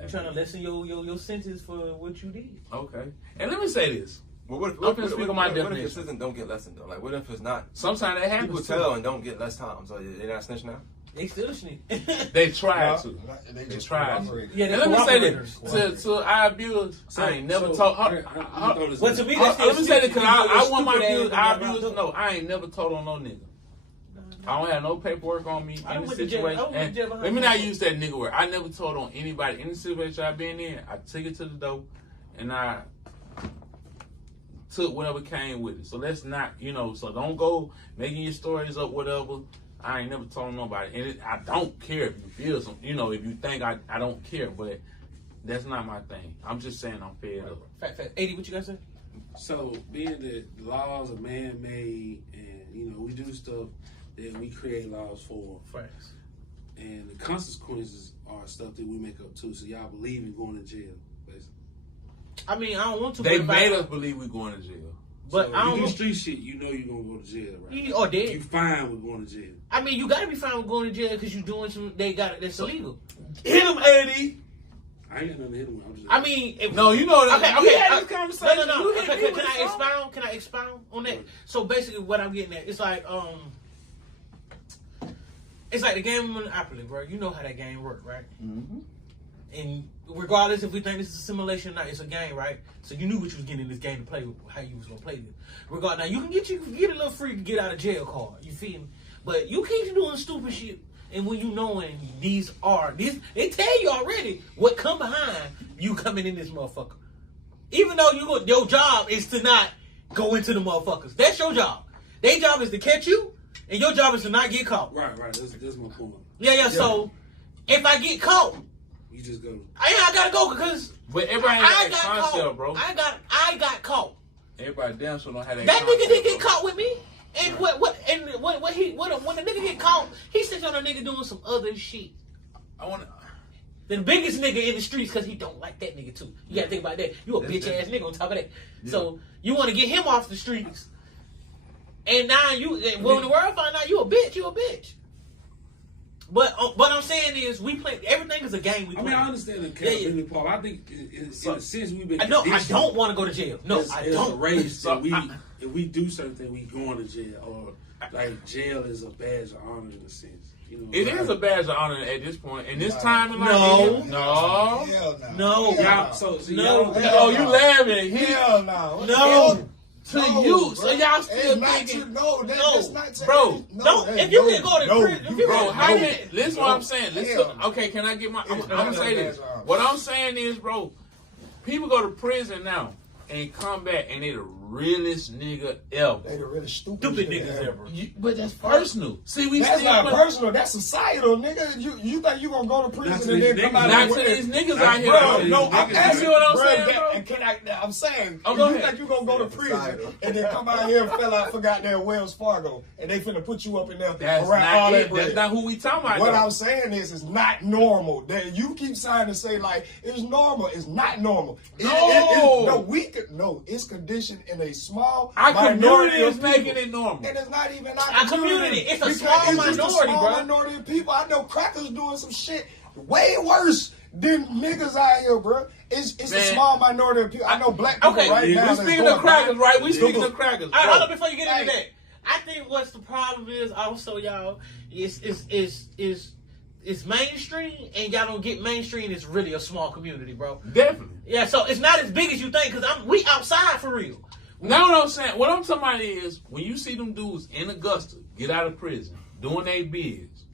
You trying to lessen your sentence for what you did. Okay. And let me say this. Well, what I'm gonna speak on my if the definition. sentence don't get lessened though? Like, what if it's not? Sometimes that happens. People tell and don't get less time, so they're not snitching now. They still snitch. They tried to. They tried to. cooperated. Yeah, And let me say this to our viewers. I ain't never told. Well, to me, that's let me say this because I want my stupid viewers ass to know I ain't never told on no nigga. I don't have no paperwork on me in the situation. And let me not use that nigga word. I never told on anybody in the situation I've been in. I took it to the door and I took whatever came with it. So let's not, so don't go making your stories up, whatever. I ain't never told nobody. And I don't care if you feel some, if you think I don't care, but that's not my thing. I'm just saying I'm fed up. Fact. 80, what you guys say? So, being that laws are man-made and, we do stuff that we create laws for. Facts. And the consequences are stuff that we make up too. So, y'all believe in going to jail, basically. I mean, I don't want to. They made us believe we're going to jail. But so I don't you do street shit, you're gonna go to jail, right? Or dead. You fine with going to jail. I mean, you gotta be fine with going to jail because you're doing some. That's illegal. Hit him, Eddie. I ain't got nothing to hit him. I mean, no, you know that. Okay. We had this conversation. No. Okay, can I expound on that? So basically, what I'm getting at, it's like the game of Monopoly, bro. You know how that game works, right? Mm-hmm. And regardless if we think this is a simulation or not, it's a game, right? So you knew what you was getting in this game to play with, how you was gonna play this. Now you can get a little free to get out of jail card. You feel me? But you keep doing stupid shit, and when you knowing these, they tell you already what come behind you coming in this motherfucker. Even though your job is to not go into the motherfuckers. That's your job. Their job is to catch you, and your job is to not get caught. Right. That's my point. Yeah. So if I get caught, you just go. I gotta go because. But everybody I got got concept, caught, bro. I got caught. Everybody damn sure don't have that. That concept, nigga didn't get bro. caught with me. And when the nigga get caught, he sits on a nigga doing some other shit. The biggest nigga in the streets because he don't like that nigga too. You gotta think about that. You a bitch ass nigga on top of that. Yeah. So you want to get him off the streets, and now when the world find out you a bitch. But I'm saying is we play everything is a game. We play. I understand the accountability part. I think in a sense we've been. No, I don't want to go to jail. No, I don't. A race that if we do certain things, we going to jail, or like jail is a badge of honor in a sense. It is a badge of honor at this point. In this time in life, no. Y'all, so no. Oh, you laughing? Hell no. No. To you, so y'all still thinking? That's not bro. No, if you can go to prison, bro. Listen, what I'm saying. Listen. Okay, can I get my? I'm gonna say this. What I'm saying is, bro. People go to prison now and come back, and they the realest nigga ever. They the really stupid niggas ever. But that's personal. See, that's not personal. That's societal, nigga. You think you gonna go to prison and then come out? Not to these niggas out here. Bro, no, I'm asking what I'm saying, bro. And I'm saying, go you ahead. think you gonna go to prison and then come out here and fell out for goddamn Wells Fargo and they finna put you up in there that's around all not that it. bread. That's not who we talking about. What I'm saying is, it's not normal. That you keep trying to say like it's normal. It's not normal. It's conditioned in a small. Our community is people. making it normal. And it's not even our community. It's a small minority, bro. Minority of people. I know crackers doing some shit way worse than niggas out here, bro. It's a small minority of people. I know black people right now. We speaking of crackers, right? We speaking of crackers. All right, hold up before you get into that. I think what's the problem is also, y'all, it's mainstream, and y'all don't get mainstream. It's really a small community, bro. Definitely. Yeah, so it's not as big as you think, because we outside for real. Now what I'm saying, what I'm talking about is, when you see them dudes in Augusta get out of prison, doing their bids,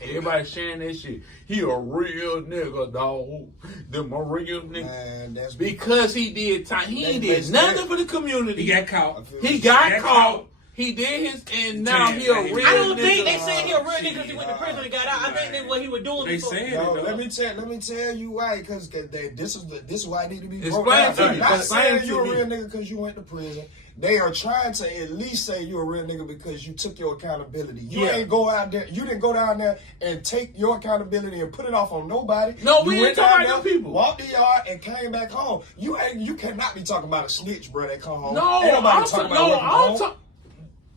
everybody sharing that shit. He a real nigga, dog. Them a real nigga. Man, that's because he did time. He did nothing for the community. He got caught. He got caught. He did his, and now he a real nigga. I don't think they said he a real nigga because he went to prison and got out. I think that's what he was doing. They before. saying No, it, let me tell you why. Because this is why I need to be broke Explain down. to I'm me. not Explain saying to you're a me. real nigga because you went to prison. They are trying to at least say you're a real nigga because you took your accountability. You Yeah. ain't go out there. You didn't go down there and take your accountability and put it off on nobody. No, You we went ain't talking down about there, them people. Walked the yard and came back home. You cannot be talking about a snitch, bro. That come home. No, ain't nobody I'm talking no, about working I'm home. talking.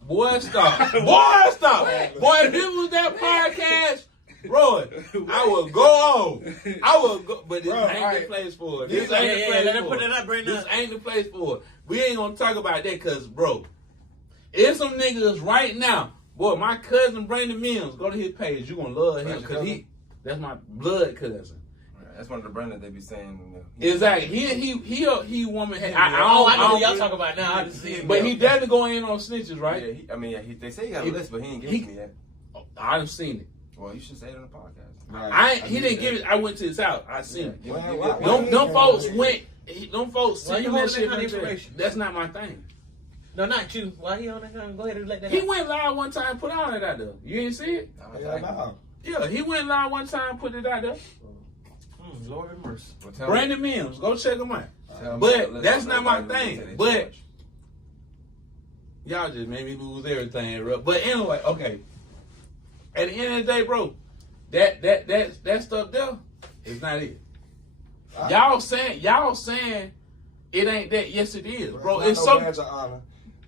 Boy, stop. Boy, stop. Boy, if it was that podcast, bro, I would go on. I would go, but this Bro, ain't alright. the place for it. This This ain't the place let him for put it. it up right now. This ain't the place for it. We ain't gonna talk about that because, bro, if some niggas right now, boy, my cousin Brandon Mills, go to his page. You gonna love him because that's my blood cousin. That's one of the brands that they be saying. Exactly. He woman. I know who y'all talking about now. I just see it. But he definitely going in on snitches, right? Yeah, they say he got a list, but he ain't give it to me yet. I done seen it. Well, you should say it on the podcast. Right. He didn't give it. I went to his house. I seen it. Why- Them folks went. Them folks Why seen you that holding shit. that kind of right there. information? That's not my thing. No, not you. Why he on that kind? Go ahead and let that He out. went live one time, put all that out there. You didn't see it? Hell no. Yeah, he went live one time, put it out there. Lord have mercy. Brandon Mims, go check him out. But that's not my thing. But y'all just made me lose everything, bro. But anyway, okay. At the end of the day, bro, that stuff there is not it. Y'all saying it ain't that. Yes, it is, bro. Not It's no so. badge of honor.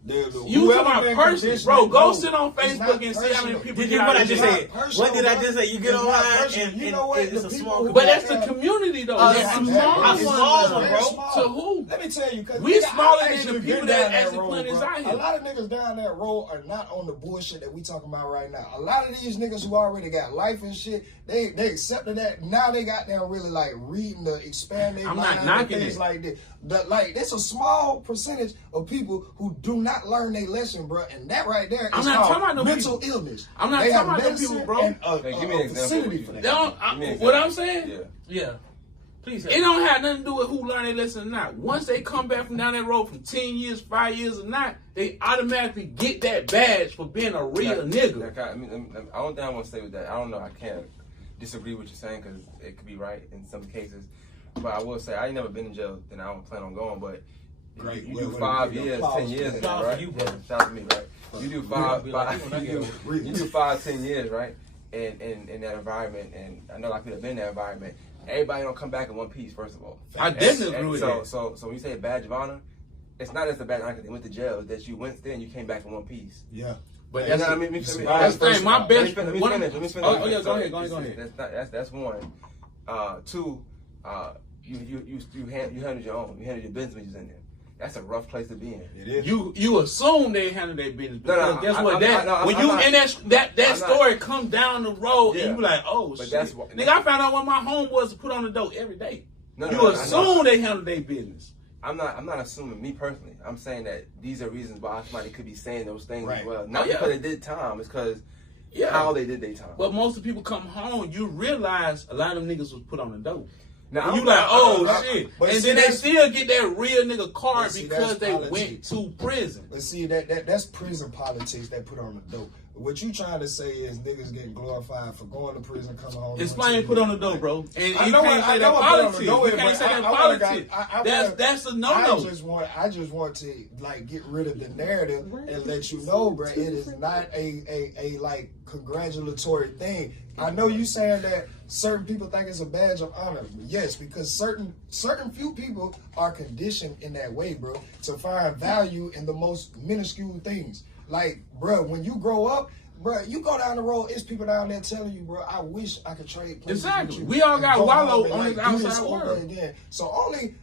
You talking about personally, bro? Go sit on Facebook and see how many people Did get you out what I of just jail. said? personal, What did I bro. just say? You get It's not online personal. and You know what? it's a The small. people who But that's got the down- community, though. Oh, That's yeah, too exactly. small. It's small, very bro. small. To who? Let me tell you, because We smaller than the people that actually road, put this bro. out here. A lot of niggas down that road are not on the bullshit that we talking about right now. A lot of these niggas who already got life and shit, they accepted that. Now they got down really like reading to expand their I'm mind not and knocking things it. like this. But like, there's a small percentage of people who do not learn their lesson, bro, and that right there I'm is not called talking about them mental people. illness. I'm not They talking have about them medicine people, bro. and Okay, give me an a example. facility for that. They don't, Give me an what I'm example. saying, Yeah. Yeah. Please. it don't have nothing to do with who learn their lesson or not. Once they come back from down that road from 10 years, 5 years or not, they automatically get that badge for being a real nigga. Like, I don't think I want to say with that. I don't know. I can't disagree with you saying because it could be right in some cases. But I will say I ain't never been in jail, and I don't plan on going. But Great. you Well, do well, 5 you know, years, applause 10 years, for in that. there, Applause right? for you, bro. Shout out to me, right? You do five, Be like, you you do 5, 10 years, right? In that environment, and I know a lot of people have been in that environment. Everybody don't come back in one piece, first of all. I definitely agree with so, that. So when you say badge of honor, it's not just a badge of honor because they went to jail. It's that you went there and you came back in one piece. Yeah. But And that's I the mean, that's the thing. My best. Let me one- finish. Let me finish. Oh, yeah, So go ahead. That's one. Two, you handled your own. You handled your business when you was in there. That's a rough place to be in. It is. You assume they handle their business because guess what? When I'm you not- in that I'm story come down the road Yeah. and you be like, oh But shit. that's what- Nigga, I found out when my homeboys put on the dope every day. No, You no, assume they handle their business. I'm not assuming me personally. I'm saying that these are reasons why somebody could be saying those things Right. as well. Not Oh, yeah. because they did time, it's because Yeah. how they did their time. But most of the people come home, you realize a lot of them niggas was put on the dope. Now, And you I'm like, not- oh I'm- shit. but And see, then they that's- still get that real nigga card But see, because that's they politics. went to prison. But see, that's prison politics that put on the dope. What you trying to say is niggas getting glorified for going to prison, coming home. Explain put on the dope, bro. And I you know can't what- say I that know what put on the politics. dope You is, can't but say that I wanna politics. I That's a I no-no. just want to like get rid of the narrative and let you know, bro. It is not a like congratulatory thing. I know you saying that certain people think it's a badge of honor. Yes, because certain few people are conditioned in that way, bro, to find value in the most minuscule things. Like, bro, when you grow up, bro, you go down the road, it's people down there telling you, bro, I wish I could trade places Exactly. with you We all and got go wallow home and, on like, this do this outside over world. again. So only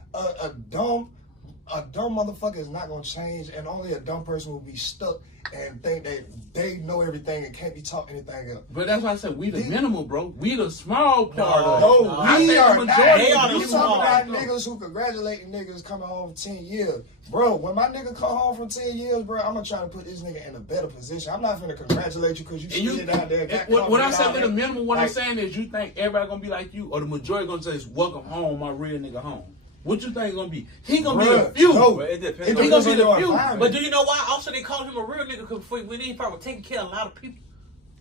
a dumb motherfucker is not gonna change, and only a dumb person will be stuck and think that they know everything and can't be taught anything else. But that's why I said we the minimal, bro. We the small part of it. No, I we think are the not. majority They are of the You people small. talking about are. niggas who congratulating niggas coming home for 10 years. Bro, when my nigga come home from 10 years, bro, I'm gonna try to put this nigga in a better position. I'm not finna congratulate you because you And you, slid out there and got when I caught say out we the there. minimum, what I'm Like, saying is you think everybody gonna be like you, or the majority gonna say, "Welcome home, my real nigga home." What you think it's gonna be? He gonna Bruh, be a few. no. It depends. It He gonna depends be on the your few. environment. But do you know why? Also, they called him a real nigga because when he probably taking care of a lot of people.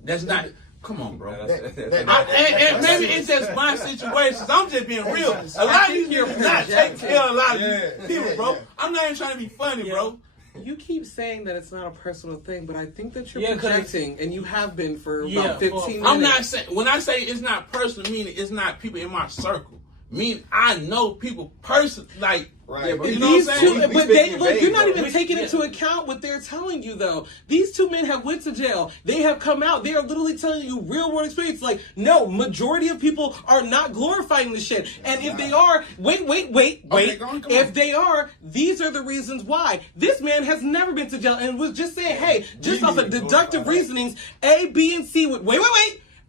That's not. Come on, bro. That- Maybe it's just my situations. I'm just being real. A lot of these niggas not taking care of a lot of people, bro. I'm not even trying to be funny, bro. You keep saying that it's not a personal thing, but I think that you're Yeah, 'cause- projecting, and you have been for Yeah, about 15 minutes. I'm not saying, when I say it's not personal, meaning it's not people in my circle. Meaning I know people personally, like, Right. Yeah, but you know what I'm These saying? two, We but speaking look, vague, you're not though. even taking into account what they're telling you, though. These two men have went to jail. They have come out. They are literally telling you real world experience. Like, no, majority of people are not glorifying this shit. And if they are, wait. Okay, go on, come If on. they are, these are the reasons why. This man has never been to jail and was just saying, hey, just off of deductive reasonings, A, B, and C would, wait.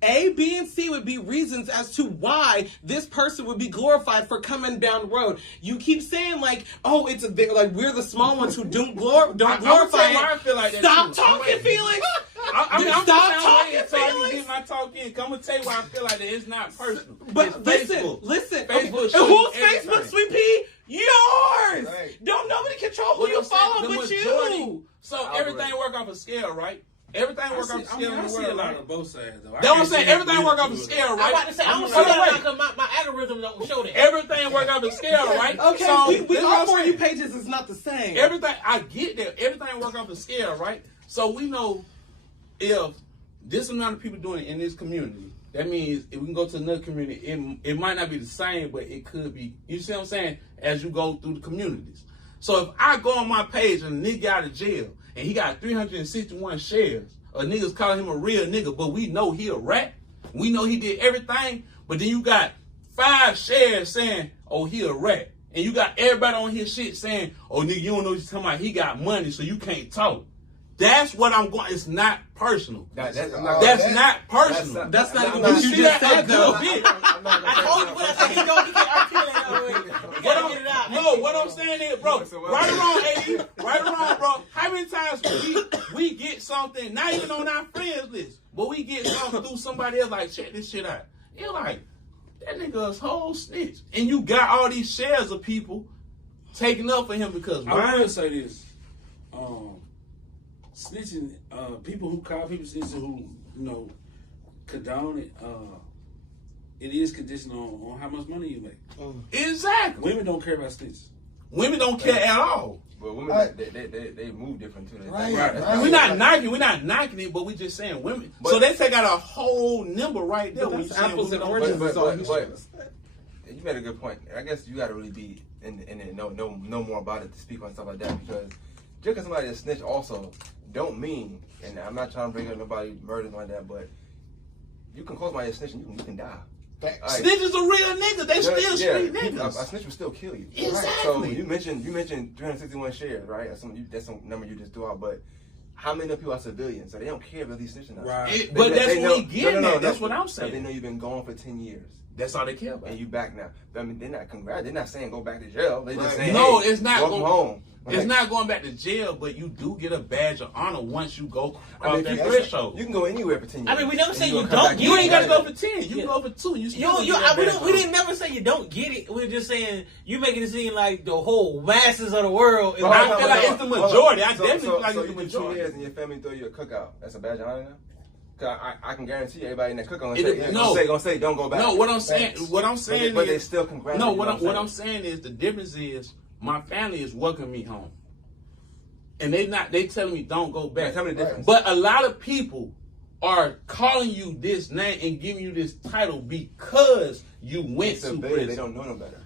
A, B, and C would be reasons as to why this person would be glorified for coming down the road. You keep saying like, oh, it's a big, like we're the small ones who don't I'm glorify gonna tell you it. why I feel like that. Stop too. talking, Felix. I'm Stop just talking, saying, so I can Felix. get my talk in. I'm gonna tell you why I feel like that it's not personal. But It's Facebook. listen. Facebook Okay. shows Whose you everything. Facebook, Sweet Pea? Yours. Right. Don't nobody control who What you I'm saying, follow the but majority- you. So everything work off a scale, right? Everything work off a scale in I the see a world, lot right? of both sides, though. That's what I'm saying. Everything work off a scale, I'm right? about to say, I'm gonna Hold say on, that wait. because my algorithm don't show that. Everything work off a scale, right? Okay, so, we this is what all I'm for you saying. pages is not the same. Everything, I get that. Everything work off a scale, right? So we know if this amount of people doing it in this community, that means if we can go to another community, it might not be the same, but it could be. You see what I'm saying? As you go through the communities. So if I go on my page and a nigga out of jail and he got 361 shares, a nigga's calling him a real nigga, but we know he a rat. We know he did everything, but then you got 5 shares saying, oh, he a rat. And you got everybody on his shit saying, oh, nigga, you don't know what you're talking about. He got money, so you can't talk. That's what I'm going. It's not personal. That's That's not personal. That's not even You what you see just that? said, though. I told you when I said he can't articulate that way. He gotta get it out. No, what I'm saying is, bro, right or wrong, AD, right or wrong, bro, how many times we get something, not even on our friends list, but we get something through somebody else, like, check this shit out. You're like, that nigga's whole snitch. And you got all these shares of people taking up for him because I will say this. Snitching, people who call people snitching who, condone it, it is conditional on how much money you make. Exactly. Women don't care about snitches. Women don't care at all. But women, they move different too. Right. We're not knocking it, but we just saying women. So they take out a whole number right there. But When you that's saying apples women and don't- oranges. But you made a good point. I guess you got to really be in it, know more about it to speak on stuff like that, because just because somebody is snitch also don't mean, and I'm not trying to bring up nobody murders like that, but you can call somebody a snitch and you can die. Like, Snitches are real niggas. They still street a niggas. snitch will still kill you. Exactly. So you mentioned 361 shares, right? That's some number you just threw out, but how many of people are civilians? So they don't care if these snitching. Right. But that's what we getting at. That's what I'm But they saying. know you've been gone for 10 years. That's all they care about. And you back now. I mean, they're not saying go back to jail. They just Right. saying, No, hey, it's not welcome home. It's Like, not going back to jail, but you do get a badge of honor once you go across if that you- threshold. You can go anywhere for 10 years. I mean, we never And say you you gonna come don't back get You it. ain't got to go for 10. You Yeah. can go for 2. You still Yo, get that we badge don't. of We honor. didn't never say you don't get it. We're just saying you making it seem like the whole masses of the world. Is I not feel like it's the majority. I definitely feel like so it's the you do 2 majority. years and your family throw you a cookout. That's a badge of honor now? Cause I can guarantee you everybody in that cookout gonna say don't go back. No, what I'm saying But they is, still congratulate no, you. what I'm saying is the difference is my family is welcoming me home, and they telling me don't go back. Tell me the difference. But a lot of people are calling you this name and giving you this title because you went It's a to bid. prison. They don't know no better.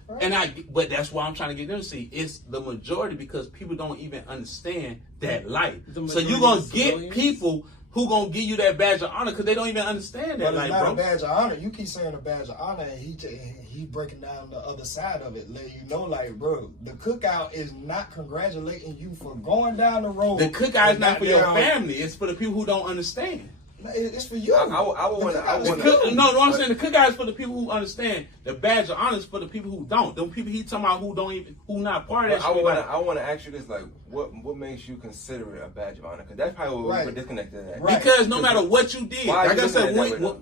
But that's why I'm trying to get them to see it's the majority, because people don't even understand that life. The So you're majority gonna of get civilians? people who gonna give you that badge of honor because they don't even understand that But it's life, not bro. a badge of honor. You keep saying a badge of honor, and he breaking down the other side of it, letting you know, like, bro, the cookout is not congratulating you for going down the road. The cookout is not for your goddamn- family. It's for the people who don't understand. It's for you. I would want to. No, what I'm saying, the cookout is for the people who understand. The badge of honor is for the people who don't. The people he talking about who not part of that. I want to ask you this: like, what makes you consider it a badge of honor? Because that's probably where we're disconnected at. Right. Because no matter what you did, like I said,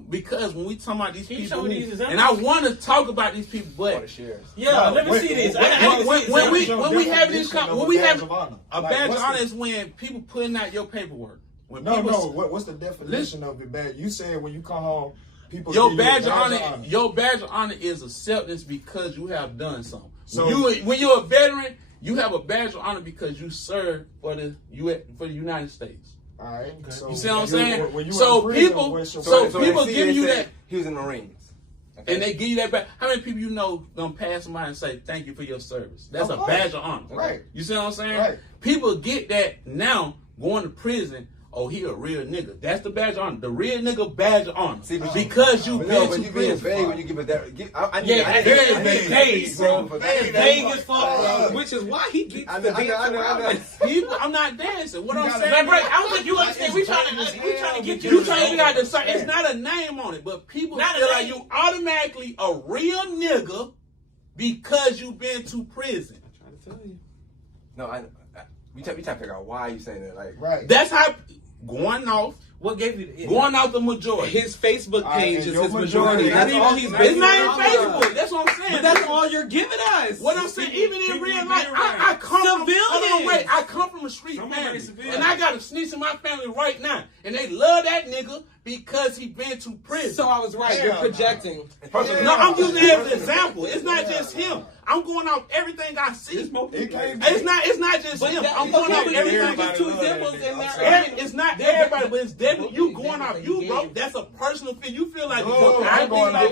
because when we talking about these people, and I want to talk about these people, but let me see this. When we have a badge of honor is when people putting out your paperwork. What's the definition of the badge? You said when you come home, people. Your badge of honor is acceptance because you have done something. So when you're a veteran, you have a badge of honor because you served for the United States. All right. Okay. So you see what I'm saying? So people give you that. He was in the Marines. Okay. And they give you that badge. How many people you know gonna pass somebody and say thank you for your service? That's a badge of honor. Right. You see what I'm saying? Right. People get that now going to prison. Oh, he a real nigga. That's the badge of honor. The real nigga badge of honor. See, because you been to prison. Vague when you give it that. Very vague, bro. Vague as fuck, which is why he gets I know. People, I'm not dancing. What I'm saying, bro, I don't think you understand. We trying to get you. You trying to figure out the song. It's not a name on it, but people feel like you automatically a real nigga because you been to prison. I'm trying to tell you. No, we trying to figure out why you saying that. Like, right. That's how. Going off the majority. His Facebook page is his majority. It's not even Facebook. That's what I'm saying. But that's all you're giving us. What I'm saying, even in real life, I come from a street family, and I got a snitch in my family right now, and they love that nigga because he been to prison. So I was right. You're projecting. No, I'm using it as an example. It's not just him. I'm going off everything I see. It's not just him. I'm going off everything. There's two examples in there. It's not everybody, but it's definitely you going off. You, bro. That's a personal feel. You feel like I'm going off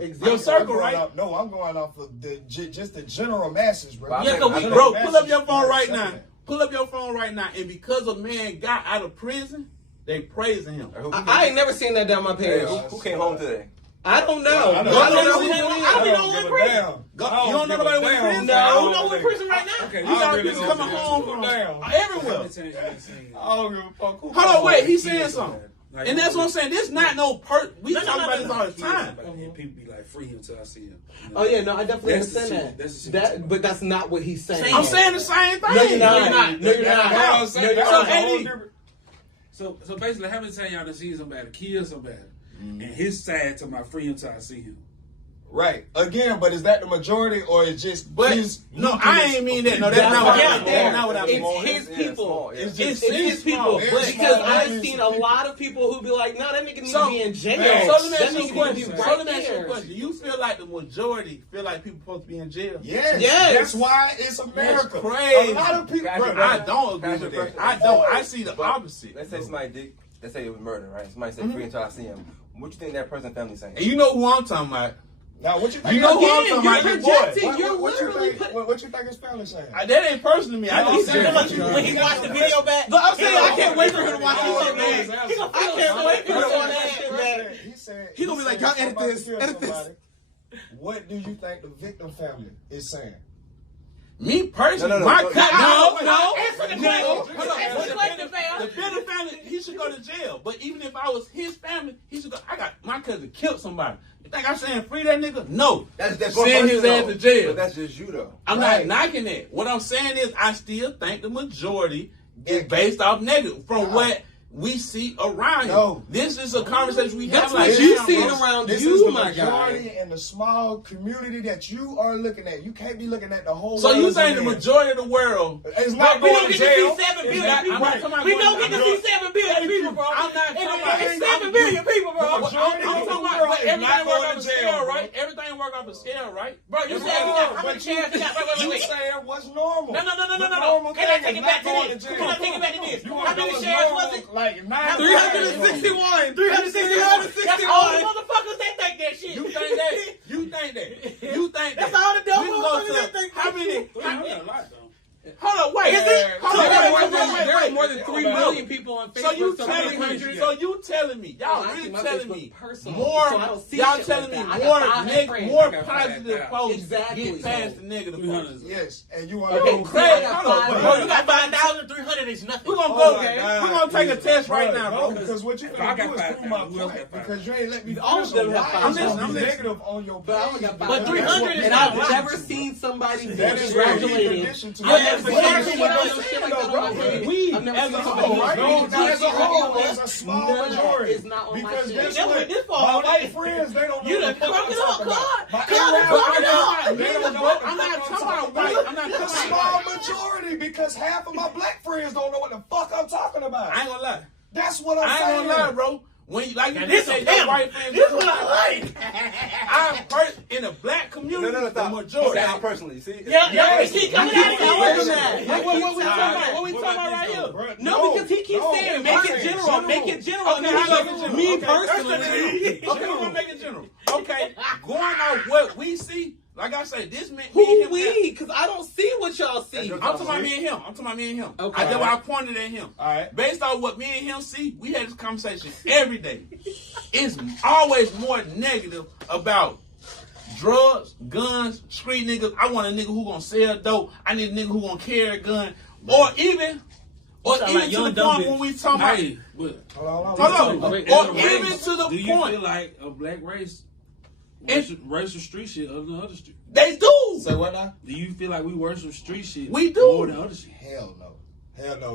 of your circle, right? No, I'm going off of just the general masses, bro. Yeah, bro. Pull up your phone right now. Pull up your phone right now, and because a man got out of prison, they praising him. I ain't never seen that down my page. Who came home today? I don't know. I don't know in prison. You don't know nobody in prison? No, I don't know in prison right now. Okay, you got people coming home from everywhere. I don't give a fuck. Hold on, wait. He's saying something. And that's what I'm saying. This not no we talk about this all the time. People be like, free him till I see him. Oh yeah, no, I definitely understand that. But that's not what he's saying. I'm saying the same thing. No, you're not. No, you're not. So basically, having to tell y'all to see somebody kill somebody, and his side to my free him till I see him. Right. Again, but is that the majority or is just no, I ain't mean that. No, that's not what I mean. It's his people. It's his people. Because I've seen a lot of people who be like, no, that nigga needs to be in jail. So let me ask you a question. Do you feel like the majority feel like people supposed to be in jail? Yes. That's why it's America. That's crazy. A lot of people. I don't agree with that. I don't. I see the opposite. Let's say let's say it was murder, right? Somebody said free until I see him. What you think that person family saying? And you know who I'm talking about. Now, what you think? You know who I'm talking about, your boy. What you think his family saying? That ain't personal to me. I just said when he watched the video back. But I'm saying I can't wait for him to watch this shit, man. I can't wait for him to watch that shit, man. He said he gonna be like, y'all edit this. Edit this. What do you think the victim family is saying? Me personally, no. Answer the question, fam. The Bitter family, he should go to jail. But even if I was his family, he should go. My cousin killed somebody. You think I'm saying free that nigga? No. That's send his ass to jail. But that's just you though. I'm not knocking that. What I'm saying is I still think the majority is based off negative from what we see around you. This is a conversation we have. That's what you see around you, my guy. Majority in the small community that you are looking at. You can't be looking at the whole. So you think the majority of the world is not going to jail? We don't get to see 7 billion people, bro. I'm not talking about 7 billion people, bro. I'm talking about everything work off a scale, right? Everything work off a scale, right? Bro, you said how many chairs you got? You saying what's normal? No. Can I take it back to this? How many shares was it? Like 361. 361. That's all the motherfuckers that think that shit. You think that? That's all the dumb motherfuckers that think how many? Hold on, wait. Is it? Hold on, There are wait. more than 3 million people on Facebook. So you telling me, y'all really telling me more, y'all telling me more positive posts get past the negative posts. Yes, and you want Okay, to Craig, go. hold on, Bro, you got 5,300 is nothing. We're gonna take a test right now, bro. Because what you I can got do is 5,000. prove my Who else point. got 5,000? Because you ain't let me All of finish them the have why 5,000. I'm listening. negative on your But I only page. got But 300 is and not I've right. never seen somebody be That is congratulated. That's I've never exactly seen what shit I'm like that on my saying, page. we, I've never as seen a somebody whole, be right? No, not as a whole. congratulated. It's a small None of that majority. is not on my Because shit. guess That what? went this far My already. white friends, they don't know You what done the fuck fucked I'm it up, talking about. God. My God, Arab fuck it friends, up. they don't know what the I'm not fuck I'm talking talking about about. white. I'm not It's a talking small about majority because half of my black friends don't know what the fuck I'm talking about. I ain't gonna lie. That's what I'm I saying. ain't gonna lie, bro. When you, like you Now, just this said, is your him. white friends. This what I like. I first in the black community, No, the stop. majority. Say I personally. See? Yeah, Yes. he coming out of here. Wait a What minute. What we talking about? What we talking about right here? Bruh, No, because he keeps saying make it general, make it general. Okay, And then I he make goes, it general. me Okay, personally. Okay, we're gonna make it general. Okay, going off what we see, like I say, this man. Who we? Because I don't see what y'all see. I'm talking about me and him. I'm talking about me and him. Okay. That's why I pointed at him. All right. Based on what me and him see, we had this conversation every day. It's always more negative about drugs, guns, street niggas. I want a nigga who gonna sell dope. I need a nigga who gonna carry a gun. Or even sound like to young the dumb point when we talking about Hey, but Hold hold on. Wait, Or wait, even race, to the do you point feel like a black race, It- racial street shit other than other street? they do. Say what now? Do you feel like we worship street shit We do. more than other shit? Hell no. Hell no.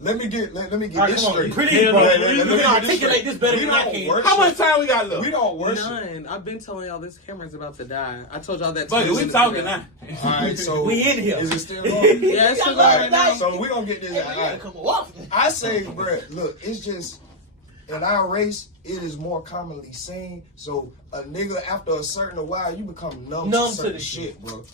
Let me get All right, this come on. straight. Pretty, Hell bro. no. You Let me can get this articulate straight. this better We than I don't can. worship- How much time we got left? We don't worship. None. I've been telling y'all this camera's about to die. I told y'all that. But 2 we minutes talking ago. now. All right, so We in here. Is it still on? Yeah, it's still All going right now. So we gonna get this. Hey, All man, you gotta right. come off. I say, bruh, look, it's just in our race, it is more commonly seen. So a nigga, after a certain while, you become numb Numb to to certain the shit, bro.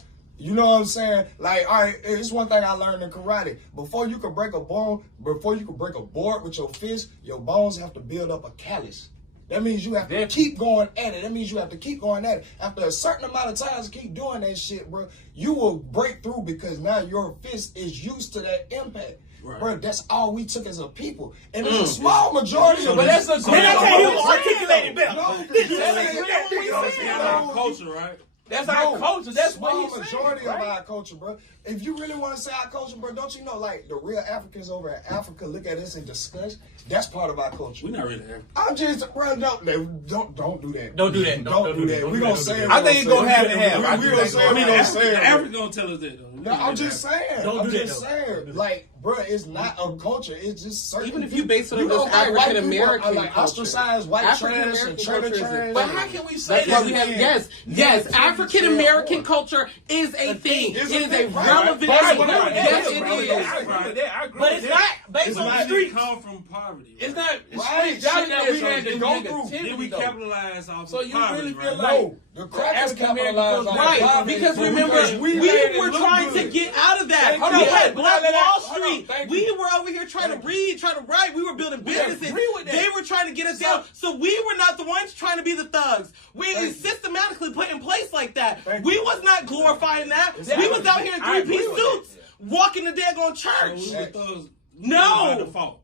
You know what I'm saying? Like, all right, it's one thing I learned in karate. Before you can break a bone, before you can break a board with your fist, your bones have to build up a callus. That means you have to keep going at it. That means you have to keep going at it. After a certain amount of times, keep doing that shit, bro, you will break through because now your fist is used to that impact. Right. Bro, that's all we took as a people. And it's a small majority of But that's a Then I tell you, great- articulate it better. No, This you is saying saying that, what we you know what I'm saying. saying? That's our culture, right? That's our culture. That's what small he's saying. majority right? of our culture, bro. If you really want to say our culture, bro, don't you know, like, the real Africans over in Africa look at us and discuss? That's part of our culture. We're not really African. I'm just, bro, don't do that. Don't do that. Don't do that. We gonna say it. I think it's gonna have to have. I We think gonna it's say it. gonna We have gonna to say it. Africa gonna tell us that though. No, I'm just saying. Don't I'm do that, just though. saying. Like, bro, it's not a culture. It's just certain. Even if you base it on you this know, like, white African people are, American like culture. ostracized white trash and African-American trailer culture is trash. But how can we say That's that? why we have yes. African American culture is a thing. It's It is a thing, right, relevant right. thing. Right. Yes, I it agree with is. that. I agree with that. I agree But with it's that. not based It's on not- the streets. come from poverty. It's not. Right, It's y'all shit that we had to go through. Then we capitalize off So of you poverty, really feel right? like No, the crackers African capitalized on Right, poverty, because bro, remember, because we made it were look trying good. to get out of that. Hold We on, had wait, Black wait, Wall hold on, Street. thank We you. were over here trying to read, trying to write. We were building businesses. agree with that. They were trying to get us down. So we were not the ones trying to be the thugs. We systematically put in place like that. Thank We you. was not glorifying that. Exactly. We was out here in I agree three-piece with that. suits, walking the daggone So church. we were thugs. No. By default.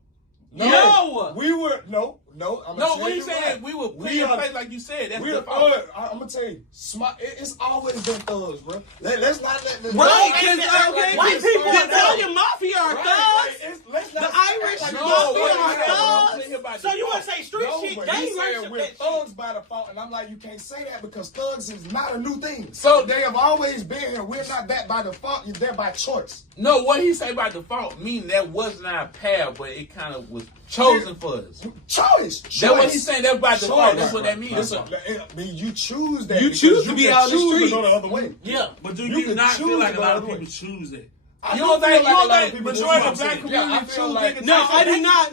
No. We were no. No, what you saying? We were putting in place like you said. That's We're the fault. thugs. I'm gonna tell you, it's always been thugs, bro. Let's not let the Right, Don't because act like white it's people, the thugs. Italian mafia are Right, thugs. like, let's The not Irish act like mafia it's are thugs. thugs. So you want to say street No, shit? but They he worship said we're that shit. thugs by default, and I'm like, you can't say that because thugs is not a new thing. So- They have always been here. We're not that by default. You're there by choice. No, what he say by default mean that wasn't our path, but it kind of was chosen for us. Choice. That's what he's saying. That's by default. That's what that means. I mean, you choose that. You because choose to be can out in the choose to streets. go the other way. Yeah. But do You you can not choose feel like to a go lot the of other people way. choose that? I You don't feel think like a lot of people majority choose of that. black Yeah, I community feel choose like niggas? No, I do not.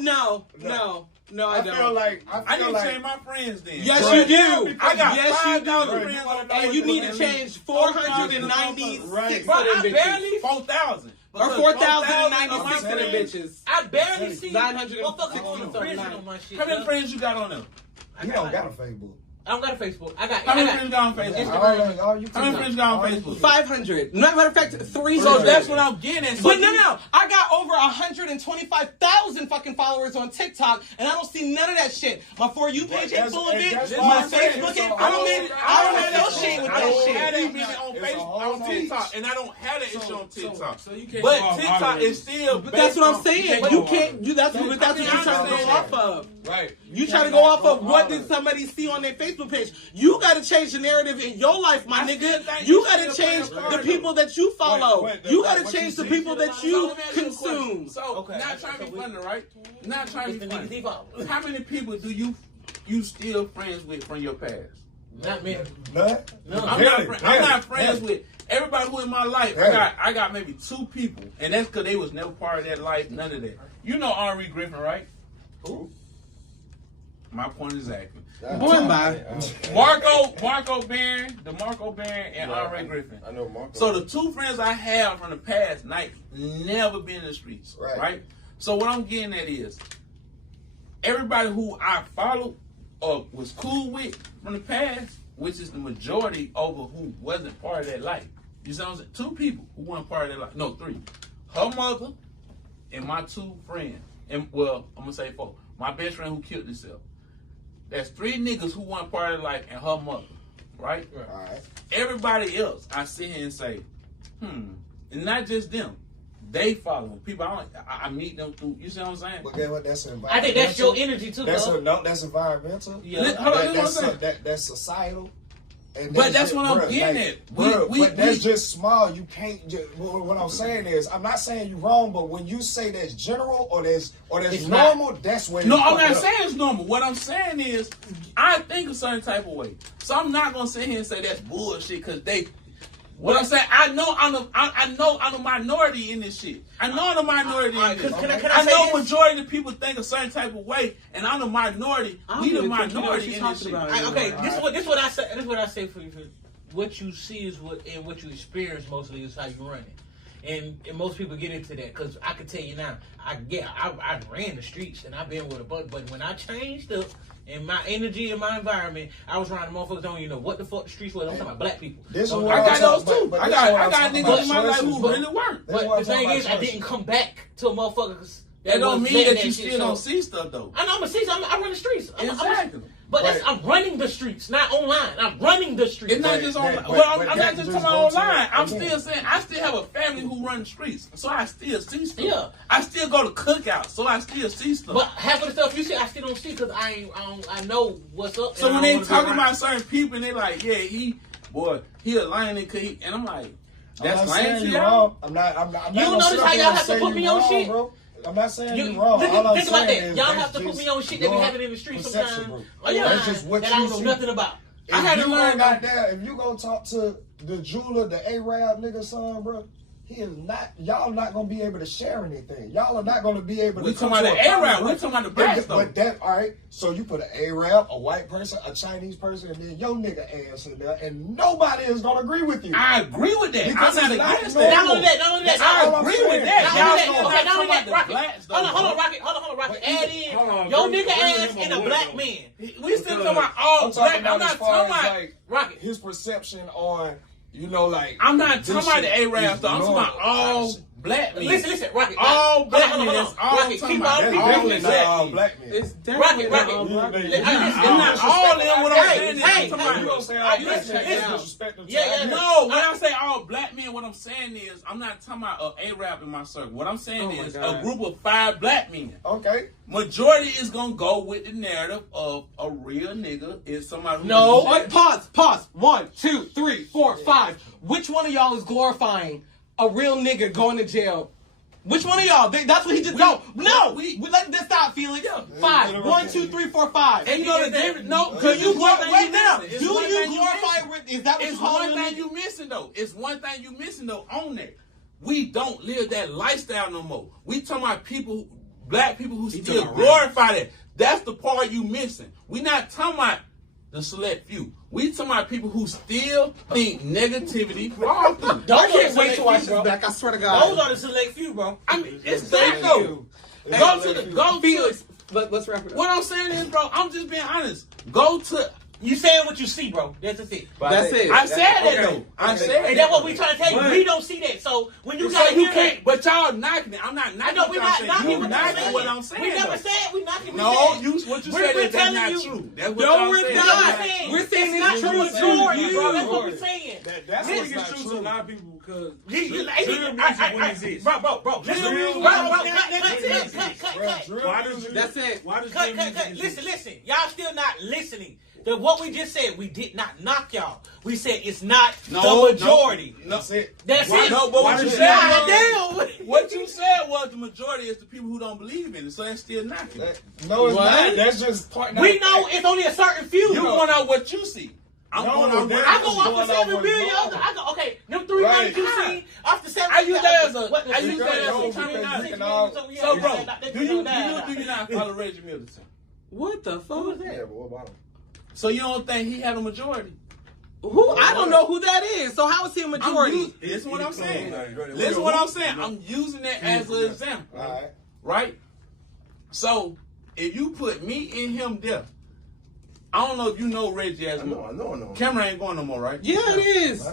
No, I I don't. feel like I need to change my friends then. Yes, Right. you do. I got yes, you 5,000 do. friends on And you need to change 496 Right. of Bro, them I bitches. barely, 4,000. Or Because 4,096 of them friends- bitches. I barely see 960 motherfuckers on the prison something. on my shit. How many bro. friends you got on them? You don't got a Facebook. I don't got a Facebook. I got. How many friends got on Facebook? How many friends got on Facebook? 500. Matter of fact, 300. So that's what I'm getting at. So But no. I got over 125,000 fucking followers on TikTok, and I don't see none of that shit. My For You page ain't full of it. My Facebook ain't full of it. I don't have no shit with I don't that have shit. that bitch on Facebook, on TikTok, and I don't have that issue on TikTok. So you can't But go off TikTok moderators. is still. But that's what I'm saying. But You can't. That's what you're trying to go off of. Right. You try to go off of what did somebody see on their Facebook page. You got to change the narrative in your life, my nigga. You got to change the people that you follow. You got to change the people that you consume. So, not trying to be funny, right? Not trying to be funny. Niggas How many people do you still friends with from your past? Not me. None. No. I'm not friends with everybody who in my life. I got maybe 2 people, and that's because they was never part of that life. None of that. You know Henri Griffin, right? Who? My point exactly. Boy, bye. Marco Barron, DeMarco Barron, and Henri Griffin. I know Marco. So the 2 friends I have from the past night never been in the streets, right? So what I'm getting at is everybody who I followed or was cool with from the past, which is the majority over who wasn't part of that life. You see what I'm saying? 2 people who weren't part of that life. No, 3. Her mother and my 2 friends. And well, I'm gonna say 4. My best friend who killed himself. That's 3 niggas who weren't part of the life and her mother, right? All right. Everybody else, I sit here and say, and not just them. They follow them. People, I meet them through. You see what I'm saying? But guess what? That's environmental. I think that's your energy too, bro. That's environmental. Yeah. Hold on, That's societal. And but that's what I'm getting at. But that's just small. You can't. What I'm saying is, I'm not saying you're wrong, but when you say that's general or that's normal, that's when. No, I'm not saying it's normal. What I'm saying is, I think a certain type of way. So I'm not gonna sit here and say that's bullshit because they. What I'm saying, I know I'm a minority in this shit. I know I'm a minority in this. I know majority of the people think a certain type of way, and I'm a minority. We the minority in this shit. Okay, this is what I say. This is what I say for you. What you see is what you experience mostly is how you run it, and most people get into that because I can tell you now. I ran the streets and I've been with a bunch, but when I changed up. In my energy, in my environment, I was around the motherfuckers don't even know what the fuck the streets was. I'm talking about black people. I got those too. I got niggas in my life who really weren't. But the thing is, I didn't come back to a motherfuckers. That don't mean that you still don't see stuff though. I know I'm a see. I run the streets. Exactly. But I'm running the streets, not online. I'm running the streets. It's not just online. Well, I'm not just talking about online. I'm still saying I still have a family who run the streets, so I still see stuff. Yeah. I still go to cookouts, so I still see stuff. But half of the stuff you see, I still don't see because I know what's up. So when they talking about certain people, and they like, yeah, he a lion and I'm like, that's lying to y'all. I'm not. You don't notice how y'all have to put me on shit, bro. I'm not saying you're wrong. Think about that. Y'all have to put me on shit that we have it in the streets sometimes. That's just what that I don't know nothing about. I had to learn out there. If you go talk to the jeweler, the Arab nigga son, bro, he is not. Y'all not gonna be able to share anything. Y'all are not gonna be able to. We talking about the Arab. We talking about the blacks though. But that, all right. So you put an Arab, a white person, a Chinese person, and then your nigga ass in there, and nobody is gonna agree with you. I agree with that. Because I'm not against Not that. only that. I agree with that. Not only that, Rocket. Blacks, though, Hold on, Rocket. Add in your nigga ass and a black man. We still talking about all black. I'm not talking about Rocket. His perception on, like. I'm not talking about the Arabs though. I'm talking about all black men. Listen, Rocket. All black men. That's all I'm Rocket, talking keep about. all All black men. It's definitely Rocket. It's not all them. What I'm saying is, Hey, I'm talking You about. gonna say all black men listen. disrespectful to Yeah. No, when I say all black men, what I'm saying is I'm not talking about an Arab in my circle. What I'm saying is a group of 5 black men. Okay. Majority is gonna go with the narrative of a real nigga is somebody who No, wait, pause. 1, 2, 3, 4, 5. Which one of y'all is glorifying a real nigga going to jail? Which one of y'all? That's what he just we let this stop, Felix. 5. 1, 2, 3, 4, 5. And you know the difference. No, Do you glorify right now? Do you glorify? Is that what It's you call one it? thing you missing though. It's one thing you missing though on that. We don't live that lifestyle no more. We talking about people, black people who still glorify that. That's the part you missing. We not talking about the select few. We talking about people who still think negativity fall through. I can't wait to watch this back. I swear to God. Those are the select few, bro. I mean, it's that though. Go to Felix. Let's wrap it up. What I'm saying is, bro, I'm just being honest. Go to You saying what you see, bro. That's it. That's it. I said that Okay. though. I said And that's what we trying to tell you. But- We don't see that. So when you So gotta you hear can't, that, but y'all knocking it. I'm not I knocking. know we're not knocking you what knocking what I'm saying. We never though. said we knocking. No, we said, you what you We're said is that's telling not you- true. That's what No, y'all we're saying. not. saying. We're saying It's it's not true. the majority, You. bro. That's what we're saying. That's I what's think not it's true true. to a lot of people because Drill drill music wouldn't exist. Bro. Drill music Cut. Why does you? That's it. Why does drill music Cut. exist? Listen. Y'all still not listening. To what we just said, we did not knock y'all. We said it's not the majority. No, That's it. That's Why- it. no, but what Why you does said, God damn. what you said was the majority is the people who don't believe in it, so that's still knocking. No, it's What? not. That's just part. We know it's only a certain few. You going out what you see. I'm No, going out that- what I I go What's off going of on 7 with billion. Lord? I go, okay, them 300 Right. you seen off the 7. I use that as a- What- I use that as a term. So, bro, do you not follow Reggie Middleton? What the fuck? Yeah, but what about him? So you don't think he had a majority? Who? I don't know who that is. So how is he a majority? Listen what I'm saying. Listen Listen what I'm saying. I'm using that as an example, All right. right? So if you put me and him there, I don't know if you know Reggie as I know. Camera ain't going no more, right? Yeah, it is.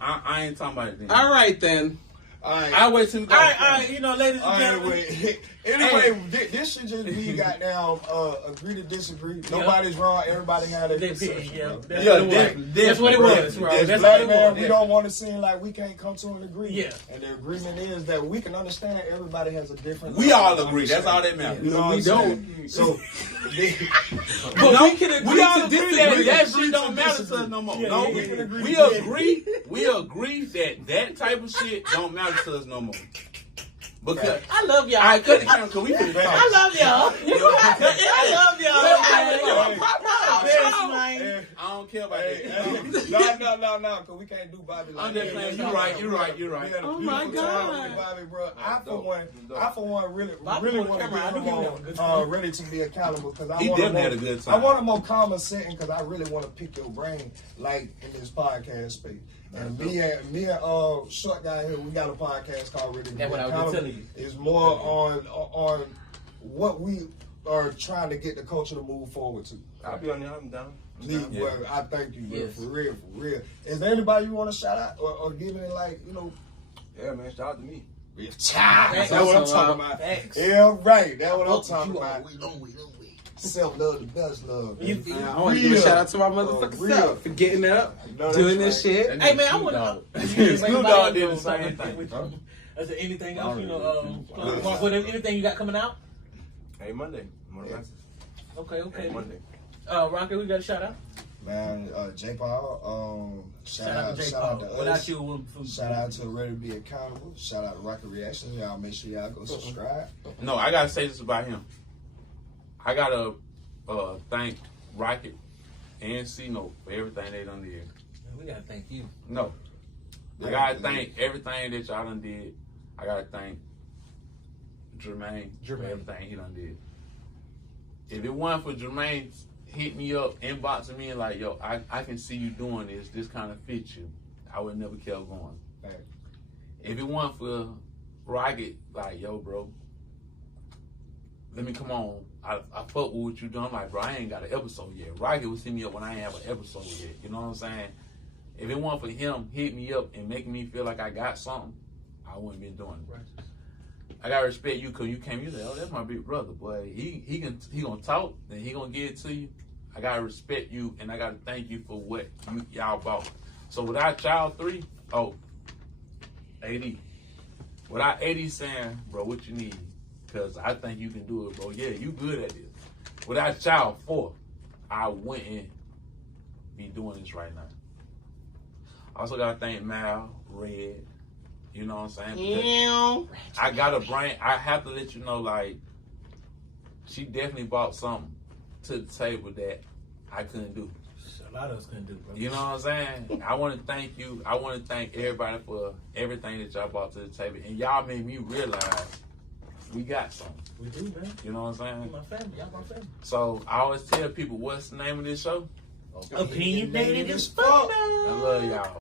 I ain't talking about it then. All right then. All right. I wait till we go. All right, ladies All and right, gentlemen. wait. Anyway, this should just be goddamn agree to disagree. Nobody's wrong. Everybody had their perception. bro. That's Yeah, what it was. definitely, That's what it bro. was, bro. As That's black what it man, was. we don't want to seem like we can't come to an agreement. Yeah. And the agreement is that we can understand everybody has a different. We all agree. That's all that matters. You know what We I'm saying? So, But we can agree We all to agree disagree. that shit don't matter to us no more. No, we can agree. we agree. We agree that type of shit don't matter to us no more. Because I love y'all. all right, cut the camera because we finna I talk. love y'all. I love y'all. Hey, I don't care about hey, that. no, because we can't do Bobby like I'm just playing. You're right. We had a Oh my beautiful time God. with Bobby, bro. I for one really Bobby on want to camera, I get knew he would have a him good on, time. ready to be accountable because I He want definitely had a good time. I want a more calmer setting because I really want to pick your brain like in this podcast space. And me and short guy here, we got a podcast called Ready to Be That's what I was Accountable. telling you. It's more on what we are trying to get the culture to move forward to. I'll be on there. I'm down. Well, I thank you, bro. Yes. For real. Is there anybody you want to shout out or give it like, Yeah, man. Shout out to me. That's what I'm talking about. Facts. Yeah, right. That's what I'm talking about. Self-love, the best love. You baby. feel- I want to give a shout out to my motherfucking Real. self for getting up, You know doing that's this right. shit. Hey man, I want to. Snoop Dogg did the same thing. Is there anything else? What anything you got coming out? Hey, Monday. I'm on the Masters. Okay. Hey, Monday. Rocket, we got a shout out. Man, J. Paul, shout out J. to Paul. us. Without you, Shout out to Ready to Be Accountable. Shout out to Rocket Reactions. Y'all make sure y'all go subscribe. No, I gotta say this about him. I gotta thank Rocket and C-Note for everything they done did. we gotta thank you. No. I gotta thank everything that y'all done did. I gotta thank Jermaine for everything he done did. If it wasn't for Jermaine hit me up, inboxing me and like, yo, I can see you doing this kind of fits you, I would never kept going. Right. If it wasn't for Rocket, like, yo, bro, let me come on. I fuck with what you doing. I'm like, bro, I ain't got an episode yet. Rocket would hit me up when I ain't have an episode yet. You know what I'm saying? If it wasn't for him hit me up and making me feel like I got something, I wouldn't be doing it. Right. I gotta respect you because you came. You said, "Oh, that's my big brother, boy. He gonna talk and he gonna get it to you." I gotta respect you and I gotta thank you for what y'all bought. So without y'all three, AD. Without AD saying, "Bro, what you need?" Because I think you can do it, bro. Yeah, you good at this. Without y'all four, I wouldn't be doing this right now. I also gotta thank Mal, Red. You know what I'm saying? Yeah. I gotta bring. I have to let you know, like, she definitely brought something to the table that I couldn't do. A lot of us couldn't do, bro. You know what I'm saying? I want to thank you. I want to thank everybody for everything that y'all brought to the table, and y'all made me realize we got something. We do, man. You know what I'm You saying? my family. Y'all my family. So I always tell people, what's the name of this show? Opinionated as fuck. fuck. I love y'all.